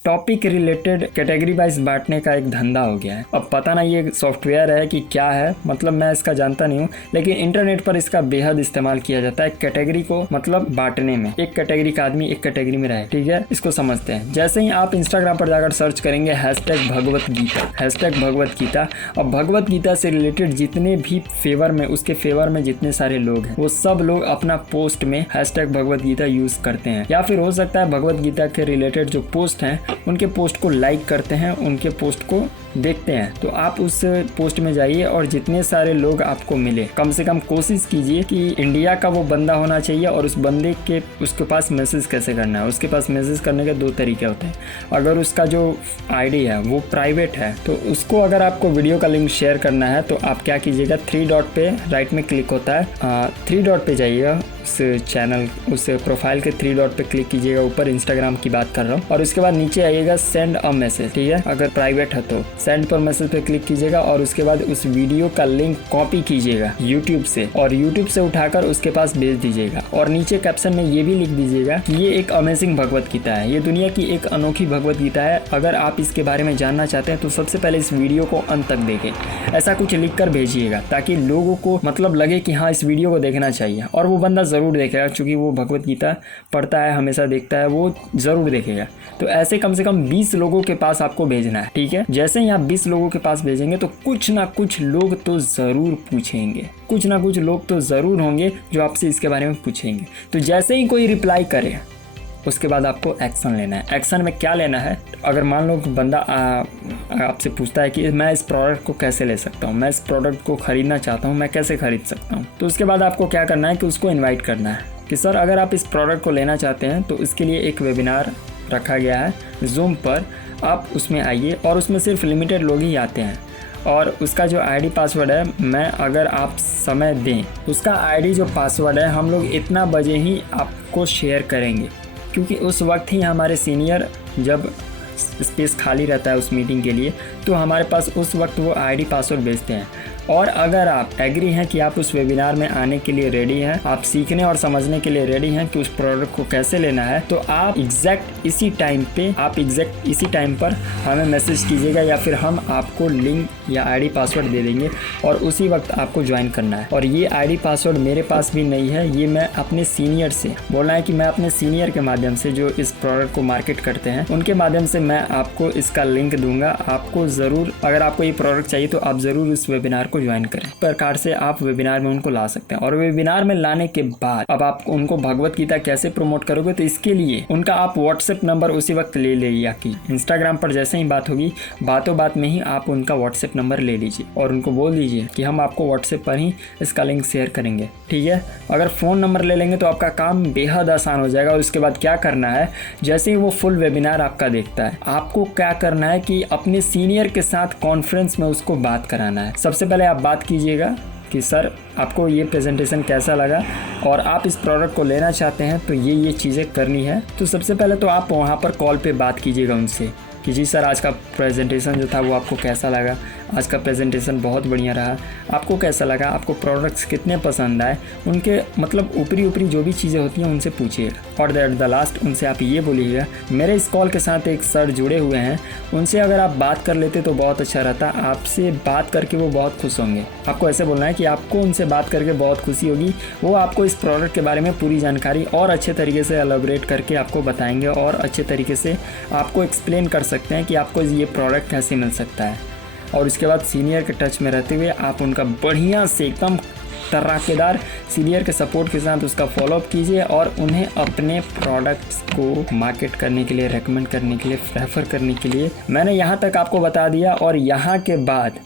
टॉपिक रिलेटेड कैटेगरी वाइज बांटने का एक धंधा हो गया है। अब पता नहीं ये सॉफ्टवेयर है कि क्या है, मतलब मैं इसका जानता नहीं हूँ, लेकिन इंटरनेट पर इसका बेहद इस्तेमाल किया जाता है कैटेगरी को मतलब बांटने में। एक कैटेगरी का आदमी एक कैटेगरी में रहे, ठीक है, इसको समझते हैं। जैसे ही आप इंस्टाग्राम पर जाकर सर्च करेंगे हैशटैग भगवत गीता और भगवत गीता से रिलेटेड जितने भी फेवर में, उसके फेवर में जितने सारे लोग हैं वो सब लोग अपना पोस्ट में हैशटैग भगवत गीता यूज करते हैं। या फिर हो सकता है भगवत गीता के रिलेटेड जो पोस्ट हैं उनके पोस्ट को लाइक करते हैं, उनके पोस्ट को देखते हैं। तो आप उस पोस्ट में जाइए और जितने सारे लोग आपको मिले, कम से कम कोशिश कीजिए कि इंडिया का वो बंदा होना चाहिए और उस बंदे के उसके पास मैसेज कैसे करना है। उसके पास मैसेज करने के 2 तरीके होते हैं। अगर उसका जो आईडी है वो प्राइवेट है तो उसको अगर आपको वीडियो का लिंक शेयर करना है तो आप क्या कीजिएगा, 3 डॉट पे राइट में क्लिक होता है, 3 डॉट पे जाइएगा, उस चैनल उस प्रोफाइल के 3 डॉट पे क्लिक कीजिएगा, ऊपर इंस्टाग्राम की बात कर रहा हूँ, और उसके बाद नीचे आइएगा सेंड अ मैसेज, ठीक है। अगर प्राइवेट है तो सेंड पर मैसेज पे क्लिक कीजिएगा और उसके बाद उस वीडियो का लिंक कॉपी कीजिएगा यूट्यूब से और यूट्यूब से उठाकर उसके पास भेज दीजिएगा और नीचे कैप्शन में ये भी लिख दीजिएगा कि ये एक अमेजिंग भगवत गीता है, ये दुनिया की एक अनोखी भगवत गीता है। अगर आप इसके बारे में जानना चाहते हैं तो सबसे पहले इस वीडियो को अंत तक देखें, ऐसा कुछ लिख कर भेजिएगा ताकि लोगों को मतलब लगे कि हाँ इस वीडियो को देखना चाहिए। और वो बंदा ज़रूर देखेगा क्योंकि वो भगवत गीता पढ़ता है, हमेशा देखता है, वो ज़रूर देखेगा। तो ऐसे कम से कम 20 लोगों के पास आपको भेजना है, ठीक है। जैसे ही आप 20 लोगों के पास भेजेंगे तो कुछ ना कुछ लोग तो ज़रूर पूछेंगे, कुछ ना कुछ लोग तो ज़रूर होंगे जो आपसे इसके बारे में पूछेंगे। तो जैसे ही कोई रिप्लाई करे उसके बाद आपको एक्शन लेना है। एक्शन में क्या लेना है, अगर मान लो बंदा आपसे पूछता है कि मैं इस प्रोडक्ट को कैसे ले सकता हूँ, मैं इस प्रोडक्ट को ख़रीदना चाहता हूँ, मैं कैसे ख़रीद सकता हूँ, तो उसके बाद आपको क्या करना है कि उसको इन्वाइट करना है कि सर अगर आप इस प्रोडक्ट को लेना चाहते हैं तो इसके लिए एक वेबिनार रखा गया है जूम पर, आप उसमें आइए और उसमें सिर्फ लिमिटेड लोग ही आते हैं। और उसका जो आईडी पासवर्ड है, मैं अगर आप समय दें, उसका आईडी जो पासवर्ड है हम लोग इतना बजे ही आपको शेयर करेंगे क्योंकि उस वक्त ही हमारे सीनियर जब स्पेस खाली रहता है उस मीटिंग के लिए तो हमारे पास उस वक्त वो आईडी पासवर्ड भेजते हैं। और अगर आप एग्री हैं कि आप उस वेबिनार में आने के लिए रेडी हैं, आप सीखने और समझने के लिए रेडी हैं कि उस प्रोडक्ट को कैसे लेना है, तो आप एग्जैक्ट इसी टाइम पर हमें मैसेज कीजिएगा या फिर हम आपको लिंक या आईडी पासवर्ड दे देंगे और उसी वक्त आपको ज्वाइन करना है। और ये आईडी पासवर्ड मेरे पास भी नहीं है, ये मैं अपने सीनियर से बोलना है कि मैं अपने सीनियर के माध्यम से जो इस प्रोडक्ट को मार्केट करते हैं उनके माध्यम से मैं आपको इसका लिंक दूंगा। आपको ज़रूर, अगर आपको ये प्रोडक्ट चाहिए तो आप ज़रूर इस वेबिनार ज्वाइन करें। प्रकार से आप वेबिनार में उनको ला सकते हैं। और वेबिनार में लाने के बाद अब आप उनको भगवत गीता कैसे प्रमोट करोगे, तो इसके लिए उनका आप व्हाट्सएप नंबर उसी वक्त ले लिया कि इंस्टाग्राम पर जैसे ही बात होगी, बातों बात में ही आप उनका व्हाट्सएप नंबर ले लीजिए और उनको बोल दीजिए कि हम आपको व्हाट्सएप पर ही इसका लिंक शेयर करेंगे, ठीक है। अगर फ़ोन नंबर ले लेंगे तो आपका काम बेहद आसान हो जाएगा। उसके बाद क्या करना है, जैसे ही वो फुल वेबिनार आपका देखता है, आपको क्या करना है कि अपने सीनियर के साथ कॉन्फ्रेंस में उसको बात कराना है। सबसे पहले आप बात कीजिएगा कि सर आपको ये प्रेजेंटेशन कैसा लगा और आप इस प्रोडक्ट को लेना चाहते हैं तो ये चीज़ें करनी है। तो सबसे पहले तो आप वहाँ पर कॉल पे बात कीजिएगा उनसे कि जी सर आज का प्रेजेंटेशन जो था वो आपको कैसा लगा, आज का प्रेजेंटेशन बहुत बढ़िया रहा, आपको कैसा लगा, आपको प्रोडक्ट्स कितने पसंद आए, उनके मतलब ऊपरी जो भी चीज़ें होती हैं उनसे पूछिएगा। और एट द लास्ट उनसे आप ये बोलिएगा, मेरे इस कॉल के साथ एक सर जुड़े हुए हैं, उनसे अगर आप बात कर लेते तो बहुत अच्छा रहता, आपसे बात करके वो बहुत खुश होंगे। आपको ऐसे बोलना है कि आपको उनसे बात करके बहुत खुशी होगी, वो आपको इस प्रोडक्ट के बारे में पूरी जानकारी और अच्छे तरीके से एलैबोरेट करके आपको बताएंगे और अच्छे तरीके से आपको एक्सप्लेन कर सकते हैं कि आपको ये प्रोडक्ट कैसे मिल सकता है। और उसके बाद सीनियर के टच में रहते हुए आप उनका बढ़िया से एकदम तर्राकेदार सीनियर के सपोर्ट के साथ उसका फॉलोअप कीजिए और उन्हें अपने प्रोडक्ट्स को मार्केट करने के लिए, रेकमेंड करने के लिए, रेफ़र करने के लिए मैंने यहाँ तक आपको बता दिया। और यहाँ के बाद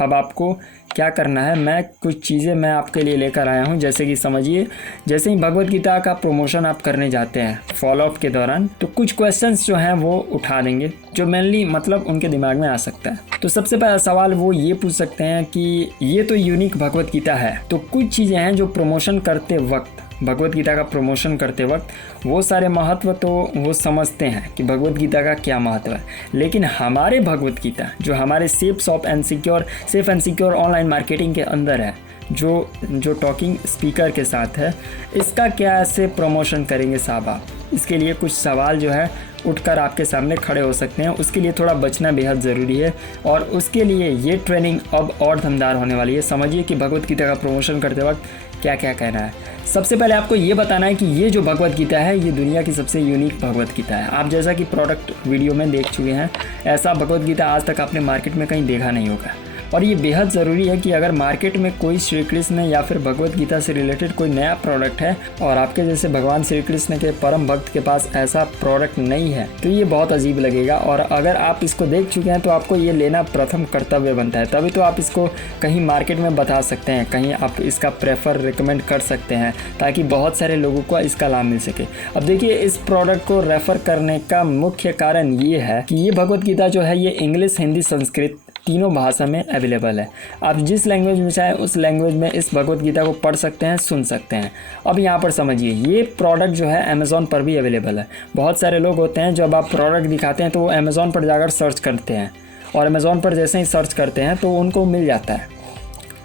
अब आपको क्या करना है, मैं कुछ चीज़ें मैं आपके लिए लेकर आया हूँ। जैसे कि समझिए, जैसे ही भगवत गीता का प्रमोशन आप करने जाते हैं फॉलोअप के दौरान, तो कुछ क्वेश्चंस जो हैं वो उठा देंगे जो मेनली मतलब उनके दिमाग में आ सकता है। तो सबसे पहला सवाल वो ये पूछ सकते हैं कि ये तो यूनिक भगवत गीता है, तो कुछ चीज़ें हैं जो प्रमोशन करते वक्त, भगवत गीता का प्रमोशन करते वक्त वो सारे महत्व तो वो समझते हैं कि भगवत गीता का क्या महत्व है, लेकिन हमारे भगवत गीता जो हमारे safe and secure online marketing के अंदर है, जो टॉकिंग स्पीकर के साथ है, इसका क्या ऐसे प्रमोशन करेंगे साहब आप। इसके लिए कुछ सवाल जो है उठकर आपके सामने खड़े हो सकते हैं। उसके लिए थोड़ा बचना बेहद ज़रूरी है और उसके लिए ये ट्रेनिंग अब और दमदार होने वाली है। समझिए कि भगवत गीता का प्रमोशन करते वक्त क्या क्या कहना है। सबसे पहले आपको ये बताना है कि ये जो भगवत गीता है ये दुनिया की सबसे यूनिक भगवत गीता है। आप जैसा कि प्रोडक्ट वीडियो में देख चुके हैं, ऐसा भगवत गीता आज तक आपने मार्केट में कहीं देखा नहीं होगा। और ये बेहद ज़रूरी है कि अगर मार्केट में कोई श्री कृष्ण या फिर भगवत गीता से रिलेटेड कोई नया प्रोडक्ट है और आपके जैसे भगवान श्री कृष्ण के परम भक्त के पास ऐसा प्रोडक्ट नहीं है, तो ये बहुत अजीब लगेगा। और अगर आप इसको देख चुके हैं तो आपको ये लेना प्रथम कर्तव्य बनता है, तभी तो आप इसको कहीं मार्केट में बता सकते हैं, कहीं आप इसका प्रेफर रिकमेंड कर सकते हैं, ताकि बहुत सारे लोगों को इसका लाभ मिल सके। अब देखिए, इस प्रोडक्ट को रेफ़र करने का मुख्य कारण ये है कि ये भगवत गीता जो है ये इंग्लिश, हिंदी, संस्कृत तीनों भाषा में अवेलेबल है। आप जिस लैंग्वेज में चाहें उस लैंग्वेज में इस भगवत गीता को पढ़ सकते हैं, सुन सकते हैं। अब यहाँ पर समझिए, ये प्रोडक्ट जो है अमेज़ॉन पर भी अवेलेबल है। बहुत सारे लोग होते हैं जब आप प्रोडक्ट दिखाते हैं तो वो अमेज़ॉन पर जाकर सर्च करते हैं और अमेज़ॉन पर जैसे ही सर्च करते हैं तो उनको मिल जाता है।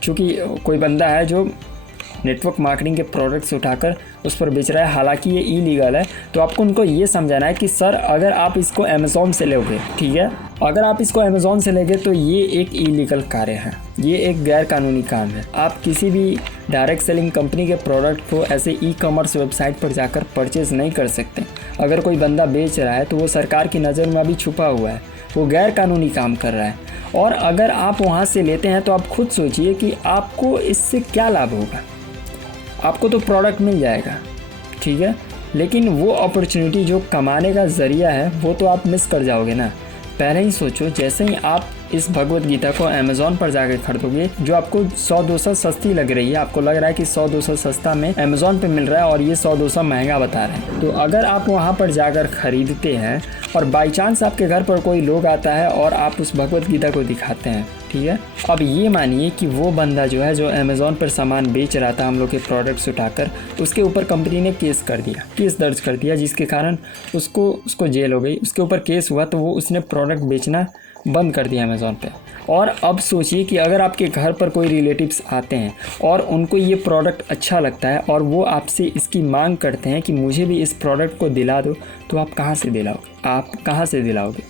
चूँकि कोई बंदा है जो नेटवर्क मार्केटिंग के प्रोडक्ट्स उठाकर उस पर बेच रहा है, हालांकि ये इलीगल है, तो आपको उनको ये समझाना है कि सर अगर आप इसको अमेज़ॉन से लोगे, ठीक है, अगर आप इसको अमेज़ॉन से लेंगे तो ये एक इलीगल कार्य है, ये एक गैर कानूनी काम है। आप किसी भी डायरेक्ट सेलिंग कंपनी के प्रोडक्ट को ऐसे ई-कॉमर्स वेबसाइट पर जाकर परचेज़ नहीं कर सकते। अगर कोई बंदा बेच रहा है तो वो सरकार की नज़र में अभी छुपा हुआ है, वो गैर कानूनी काम कर रहा है। और अगर आप वहाँ से लेते हैं तो आप खुद सोचिए कि आपको इससे क्या लाभ होगा। आपको तो प्रोडक्ट मिल जाएगा, ठीक है, लेकिन वो अपॉर्चुनिटी जो कमाने का ज़रिया है वो तो आप मिस कर जाओगे ना। पहले ही सोचो, जैसे ही आप इस भगवत गीता को अमेज़ॉन पर जाकर खरीदोगे, जो आपको 100-200 सस्ती लग रही है, आपको लग रहा है कि 100-200 सस्ता में अमेज़ॉन पे मिल रहा है और ये 100-200 महंगा बता रहे हैं, तो अगर आप वहाँ पर जाकर ख़रीदते हैं और बाई चांस आपके घर पर कोई लोग आता है और आप उस भगवत गीता को दिखाते हैं, ठीक है, अब ये मानिए कि वो बंदा जो है जो अमेज़ॉन पर सामान बेच रहा था हम लोग के प्रोडक्ट्स उठाकर, उसके ऊपर कंपनी ने केस दर्ज कर दिया, जिसके कारण उसको जेल हो गई। उसके ऊपर केस हुआ तो वो उसने प्रोडक्ट बेचना बंद कर दिया अमेज़ॉन पे। और अब सोचिए कि अगर आपके घर पर कोई रिलेटिव्स आते हैं और उनको ये प्रोडक्ट अच्छा लगता है और वो आपसे इसकी मांग करते हैं कि मुझे भी इस प्रोडक्ट को दिला दो, तो आप कहाँ से दिलाओगे?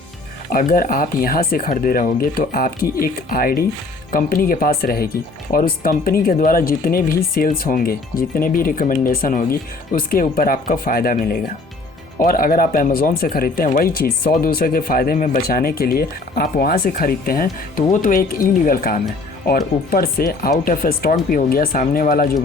अगर आप यहाँ से खरीदे रहोगे तो आपकी एक आईडी कंपनी के पास रहेगी और उस कंपनी के द्वारा जितने भी सेल्स होंगे, जितने भी रिकमेंडेशन होगी, उसके ऊपर आपका फ़ायदा मिलेगा। और अगर आप अमेज़ॉन से ख़रीदते हैं वही चीज़ 100-200 के फ़ायदे में बचाने के लिए आप वहाँ से ख़रीदते हैं, तो वो तो एक इलीगल काम है और ऊपर से आउट ऑफ स्टॉक भी हो गया। सामने वाला जो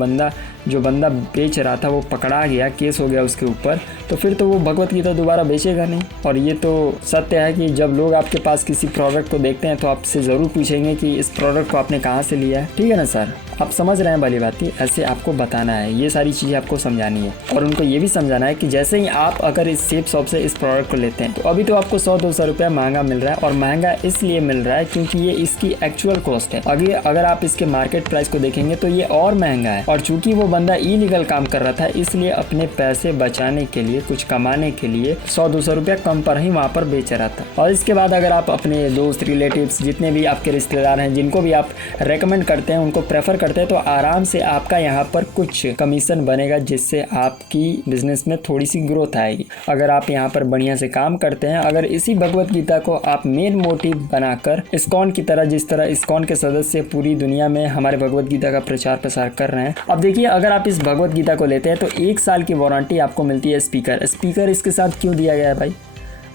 बंदा बेच रहा था वो पकड़ा गया, केस हो गया उसके ऊपर, तो फिर तो वो भगवत गीता दोबारा बेचेगा नहीं। और ये तो सत्य है कि जब लोग आपके पास किसी प्रोडक्ट को देखते हैं तो आपसे ज़रूर पूछेंगे कि इस प्रोडक्ट को आपने कहाँ से लिया है, ठीक है ना सर? आप समझ रहे हैं भली बात। ऐसे आपको बताना है, ये सारी चीज़ें आपको समझानी है और उनको ये भी समझाना है कि जैसे ही आप अगर इस सेफ शॉप से इस प्रोडक्ट को लेते हैं तो अभी तो आपको 100-200 रुपये महंगा मिल रहा है, और महंगा इसलिए मिल रहा है क्योंकि ये इसकी एक्चुअल कॉस्ट है। अगर आप इसके मार्केट प्राइस को देखेंगे तो ये और महंगा है, और चूंकि वो बंदा इलीगल काम कर रहा था इसलिए अपने पैसे बचाने के लिए, कुछ कमाने के लिए 100-200 रुपये कम पर ही वहाँ पर बेच रहा था। और इसके बाद अगर आप अपने दोस्त, रिलेटिव्स, जितने भी आपके रिश्तेदार हैं, जिनको भी आप रेकमेंड करते हैं, उनको प्रेफर करते हैं, तो आराम से आपका यहाँ पर कुछ कमीशन बनेगा, जिससे आपकी बिजनेस में थोड़ी सी ग्रोथ आएगी। अगर आप यहाँ पर बढ़िया से काम करते हैं, अगर इसी भगवत गीता को आप मेन मोटिव बनाकर इस्कॉन की तरह, जिस तरह इस्कॉन के सदस्य पूरी दुनिया में हमारे भगवत गीता का प्रचार प्रसार कर रहे हैं। अब देखिए, अगर आप इस भगवत गीता को लेते हैं तो 1 साल की वारंटी आपको मिलती है। स्पीकर इसके साथ क्यों दिया गया है भाई?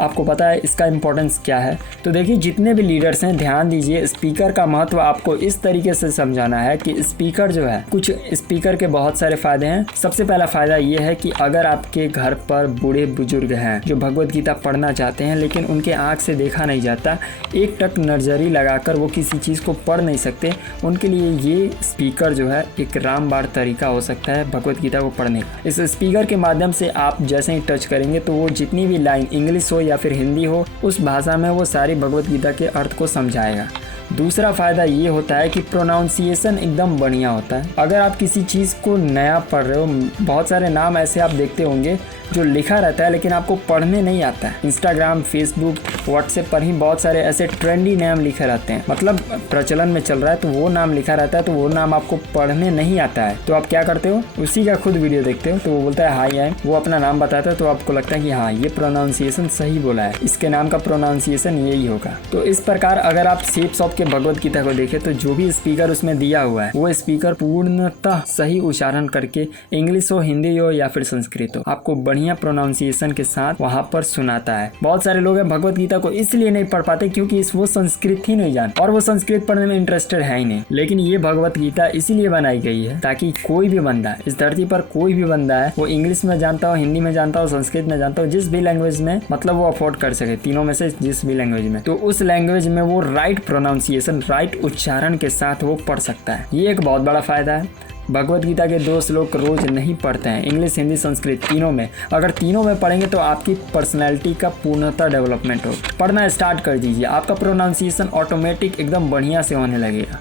आपको पता है इसका इम्पोर्टेंस क्या है। तो देखिए जितने भी लीडर्स हैं ध्यान दीजिए, स्पीकर का महत्व आपको इस तरीके से समझाना है कि स्पीकर जो है, कुछ स्पीकर के बहुत सारे फायदे हैं। सबसे पहला फायदा ये है कि अगर आपके घर पर बूढ़े बुजुर्ग हैं जो भगवत गीता पढ़ना चाहते हैं लेकिन उनके आँख से देखा नहीं जाता, एक टक नर्जरी लगाकर वो किसी चीज़ को पढ़ नहीं सकते, उनके लिए ये स्पीकर जो है एक रामबाण तरीका हो सकता है भगवत गीता को पढ़ने का। इस स्पीकर के माध्यम से आप जैसे ही टच करेंगे तो वो जितनी भी लाइन इंग्लिश हो या फिर हिंदी हो, उस भाषा में वो सारी भगवत गीता के अर्थ को समझाएगा। दूसरा फ़ायदा ये होता है कि प्रोनाउंसिएशन एकदम बढ़िया होता है। अगर आप किसी चीज़ को नया पढ़ रहे हो, बहुत सारे नाम ऐसे आप देखते होंगे जो लिखा रहता है लेकिन आपको पढ़ने नहीं आता है। इंस्टाग्राम, फेसबुक, व्हाट्सएप पर ही बहुत सारे ऐसे ट्रेंडी नाम लिखे रहते हैं, मतलब प्रचलन में चल रहा है तो वो नाम लिखा रहता है, तो वो नाम आपको पढ़ने नहीं आता है। तो आप क्या करते हो, उसी का खुद वीडियो देखते हो, तो वो बोलता है हाई आई, वो अपना नाम बताता है, तो आपको लगता है कि हाँ ये प्रोनाउंसिएशन सही बोला है, इसके नाम का प्रोनाउंसिएशन यही होगा। तो इस प्रकार अगर आप शेप्स ऑफ के भगवत गीता को देखें तो जो भी स्पीकर उसमें दिया हुआ है वो स्पीकर पूर्णतः सही उच्चारण करके, इंग्लिश हो, हिंदी हो या फिर संस्कृत हो, आपको बढ़िया प्रोनाउंसिएशन के साथ वहां पर सुनाता है। बहुत सारे लोग हैं भगवत गीता को इसलिए नहीं पढ़ पाते क्योंकि वो संस्कृत ही नहीं जानते और वो संस्कृत पढ़ने में इंटरेस्टेड है ही नहीं। लेकिन ये भगवत गीता इसीलिए बनाई गई है ताकि कोई भी बंदा, इस धरती पर कोई भी बंदा है, वो इंग्लिश में जानता हो, हिंदी में जानता हो, संस्कृत में जानता हो, जिस भी लैंग्वेज में मतलब वो अफोर्ड कर सके, तीनों में से जिस भी लैंग्वेज में, तो उस लैंग्वेज में वो राइट प्रोनाउंसिएशन, राइट उच्चारण के साथ वो पढ़ सकता है। ये एक बहुत बड़ा फायदा है। भगवत गीता के 2 श्लोक रोज नहीं पढ़ते हैं, इंग्लिश, हिंदी, संस्कृत तीनों में। अगर तीनों में पढ़ेंगे तो आपकी पर्सनैलिटी का पूर्णतः डेवलपमेंट हो। पढ़ना स्टार्ट कर दीजिए, आपका प्रोनाउंसिएशन ऑटोमेटिक एकदम बढ़िया से होने लगेगा।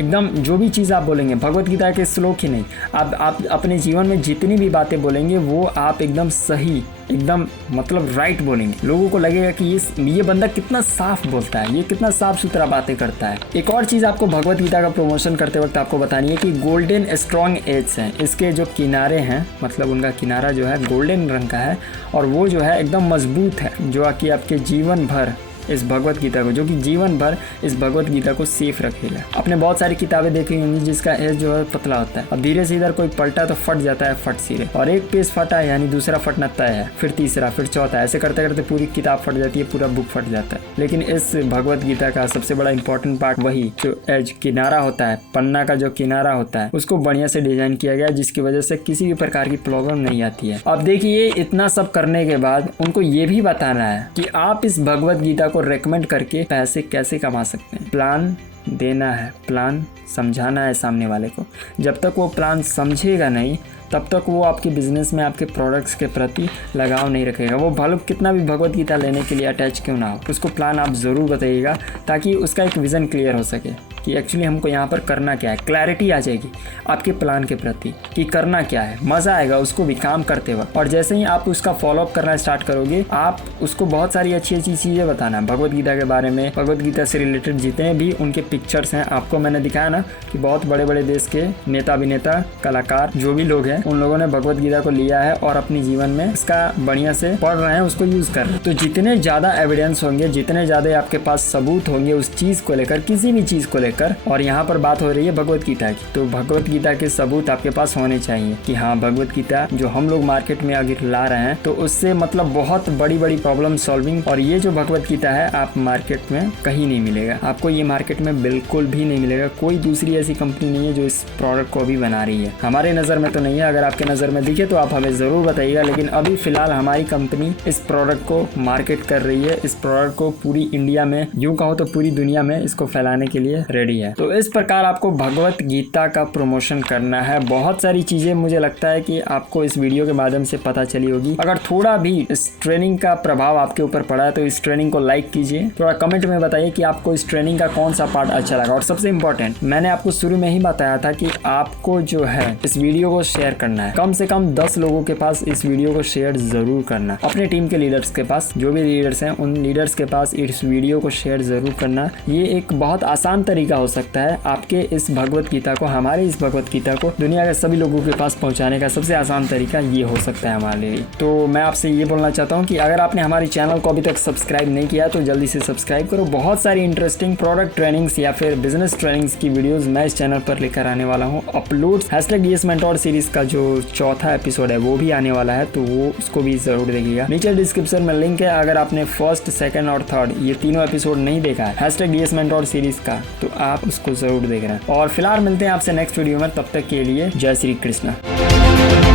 एकदम जो भी चीज़ आप बोलेंगे, भगवत गीता के श्लोक ही नहीं, आप अपने जीवन में जितनी भी बातें बोलेंगे वो आप एकदम सही, एकदम मतलब राइट बोलेंगे। लोगों को लगेगा कि ये बंदा कितना साफ बोलता है, ये कितना साफ सुथरा बातें करता है। एक और चीज़ आपको भगवत गीता का प्रमोशन करते वक्त आपको बतानी है कि गोल्डन स्ट्रॉन्ग एज हैं, इसके जो किनारे हैं, मतलब उनका किनारा जो है गोल्डन रंग का है और वो जो है एकदम मजबूत है, जो कि आपके जीवन भर इस भगवत गीता को, जो कि जीवन भर इस भगवत गीता को सेफ रखेगा। आपने बहुत सारी किताबें देखी होंगी जिसका एज जो है पतला होता है, अब धीरे से इधर कोई पलटा तो फट जाता है फट सिरे, और एक पेज फटा यानी दूसरा फटना तय है, फिर तीसरा, फिर चौथा, ऐसे करते करते पूरी किताब फट जाती है, पूरा बुक फट जाता है। लेकिन इस भगवत गीता का सबसे बड़ा इंपॉर्टेंट पार्ट वही जो एज, किनारा होता है, पन्ना का जो किनारा होता है, उसको बढ़िया से डिजाइन किया गया जिसकी वजह से किसी भी प्रकार की प्रॉब्लम नहीं आती है। अब देखिए इतना सब करने के बाद उनको ये भी बताना है कि आप इस भगवत गीता को रेकमेंड करके पैसे कैसे कमा सकते हैं। प्लान देना है, प्लान समझाना है सामने वाले को। जब तक वो प्लान समझेगा नहीं तब तक वो आपके बिजनेस में, आपके प्रोडक्ट्स के प्रति लगाव नहीं रखेगा। वो भले कितना भी भगवत गीता लेने के लिए अटैच क्यों ना हो, उसको प्लान आप ज़रूर बताइएगा ताकि उसका एक विज़न क्लियर हो सके कि एक्चुअली हमको यहाँ पर करना क्या है। क्लैरिटी आ जाएगी आपके प्लान के प्रति कि करना क्या है, मज़ा आएगा उसको भी काम करते वक्त। और जैसे ही आप उसका फॉलोअप करना स्टार्ट करोगे, आप उसको बहुत सारी अच्छी अच्छी चीज़ें बताना भगवत गीता के बारे में। भगवत गीता से रिलेटेड जितने भी उनके पिक्चर्स हैं, आपको मैंने दिखाया ना कि बहुत बड़े बड़े देश के नेता, अभिनेता, कलाकार, जो भी लोग हैं, उन लोगों ने भगवत गीता को लिया है और अपने जीवन में इसका बढ़िया से पढ़ रहे हैं, उसको यूज कर रहे हैं। तो जितने ज्यादा एविडेंस होंगे, जितने ज्यादा आपके पास सबूत होंगे उस चीज को लेकर, किसी भी चीज को लेकर, और यहाँ पर बात हो रही है भगवत गीता की, तो भगवत गीता के सबूत आपके पास होने चाहिए कि हाँ भगवत गीता जो हम लोग मार्केट में अगर ला रहे हैं तो उससे मतलब बहुत बड़ी बड़ी प्रॉब्लम सॉल्विंग, और ये जो भगवत गीता है आप मार्केट में कहीं नहीं मिलेगा, आपको ये मार्केट में बिल्कुल भी नहीं मिलेगा। कोई दूसरी ऐसी कंपनी नहीं है जो इस प्रोडक्ट को अभी बना रही है। हमारे नज़र में तो नहीं है, अगर आपके नज़र में दिखे तो आप हमें ज़रूर बताइएगा। लेकिन अभी फ़िलहाल हमारी कंपनी इस प्रोडक्ट को मार्केट कर रही है, इस प्रोडक्ट को पूरी इंडिया में, यूँ कहो तो पूरी दुनिया में इसको फैलाने के लिए रेडी है। तो इस प्रकार आपको भगवत गीता का प्रमोशन करना है। बहुत सारी चीज़ें मुझे लगता है कि आपको इस वीडियो के माध्यम से पता चली होगी। अगर थोड़ा भी इस ट्रेनिंग का प्रभाव आपके ऊपर पड़ा है तो इस ट्रेनिंग को लाइक कीजिए, थोड़ा कमेंट में बताइए कि आपको इस ट्रेनिंग का कौन सा पार्ट अच्छा लगा। और सबसे इम्पोर्टेंट, मैंने आपको शुरू में ही बताया था कि आपको जो है इस वीडियो को शेयर करना है, कम से कम 10 लोगों के पास इस वीडियो को शेयर जरूर करना। अपने टीम के लीडर्स के पास, जो भी लीडर्स हैं उन लीडर्स के पास इस वीडियो को शेयर जरूर करना। ये एक बहुत आसान तरीका तरीका हो सकता है आपके इस भगवत गीता को, हमारे इस भगवत गीता को दुनिया के सभी लोगों के पास पहुंचाने का सबसे आसान तरीका ये हो सकता है हमारे लिए। तो मैं आपसे ये बोलना चाहता हूँ कि अगर आपने हमारे चैनल को अभी तक सब्सक्राइब नहीं किया तो जल्दी से सब्सक्राइब करो। बहुत सारी इंटरेस्टिंग प्रोडक्ट ट्रेनिंग्स या फिर बिजनेस ट्रेनिंग्स की वीडियोस मैं इस चैनल पर लेकर आने वाला हूँ अपलोड। #DS मेंटोर सीरीज का जो चौथा एपिसोड है वो भी आने वाला है, तो वो उसको भी जरूर देखिएगा। नीचे डिस्क्रिप्शन में लिंक है, अगर आपने फर्स्ट, सेकंड और थर्ड ये तीनों एपिसोड नहीं देखा है #DS मेंटोर सीरीज का, तो आप उसको जरूर देख रहे हैं। और फिलहाल मिलते हैं आपसे नेक्स्ट वीडियो में, तब तक के लिए जय श्री कृष्ण।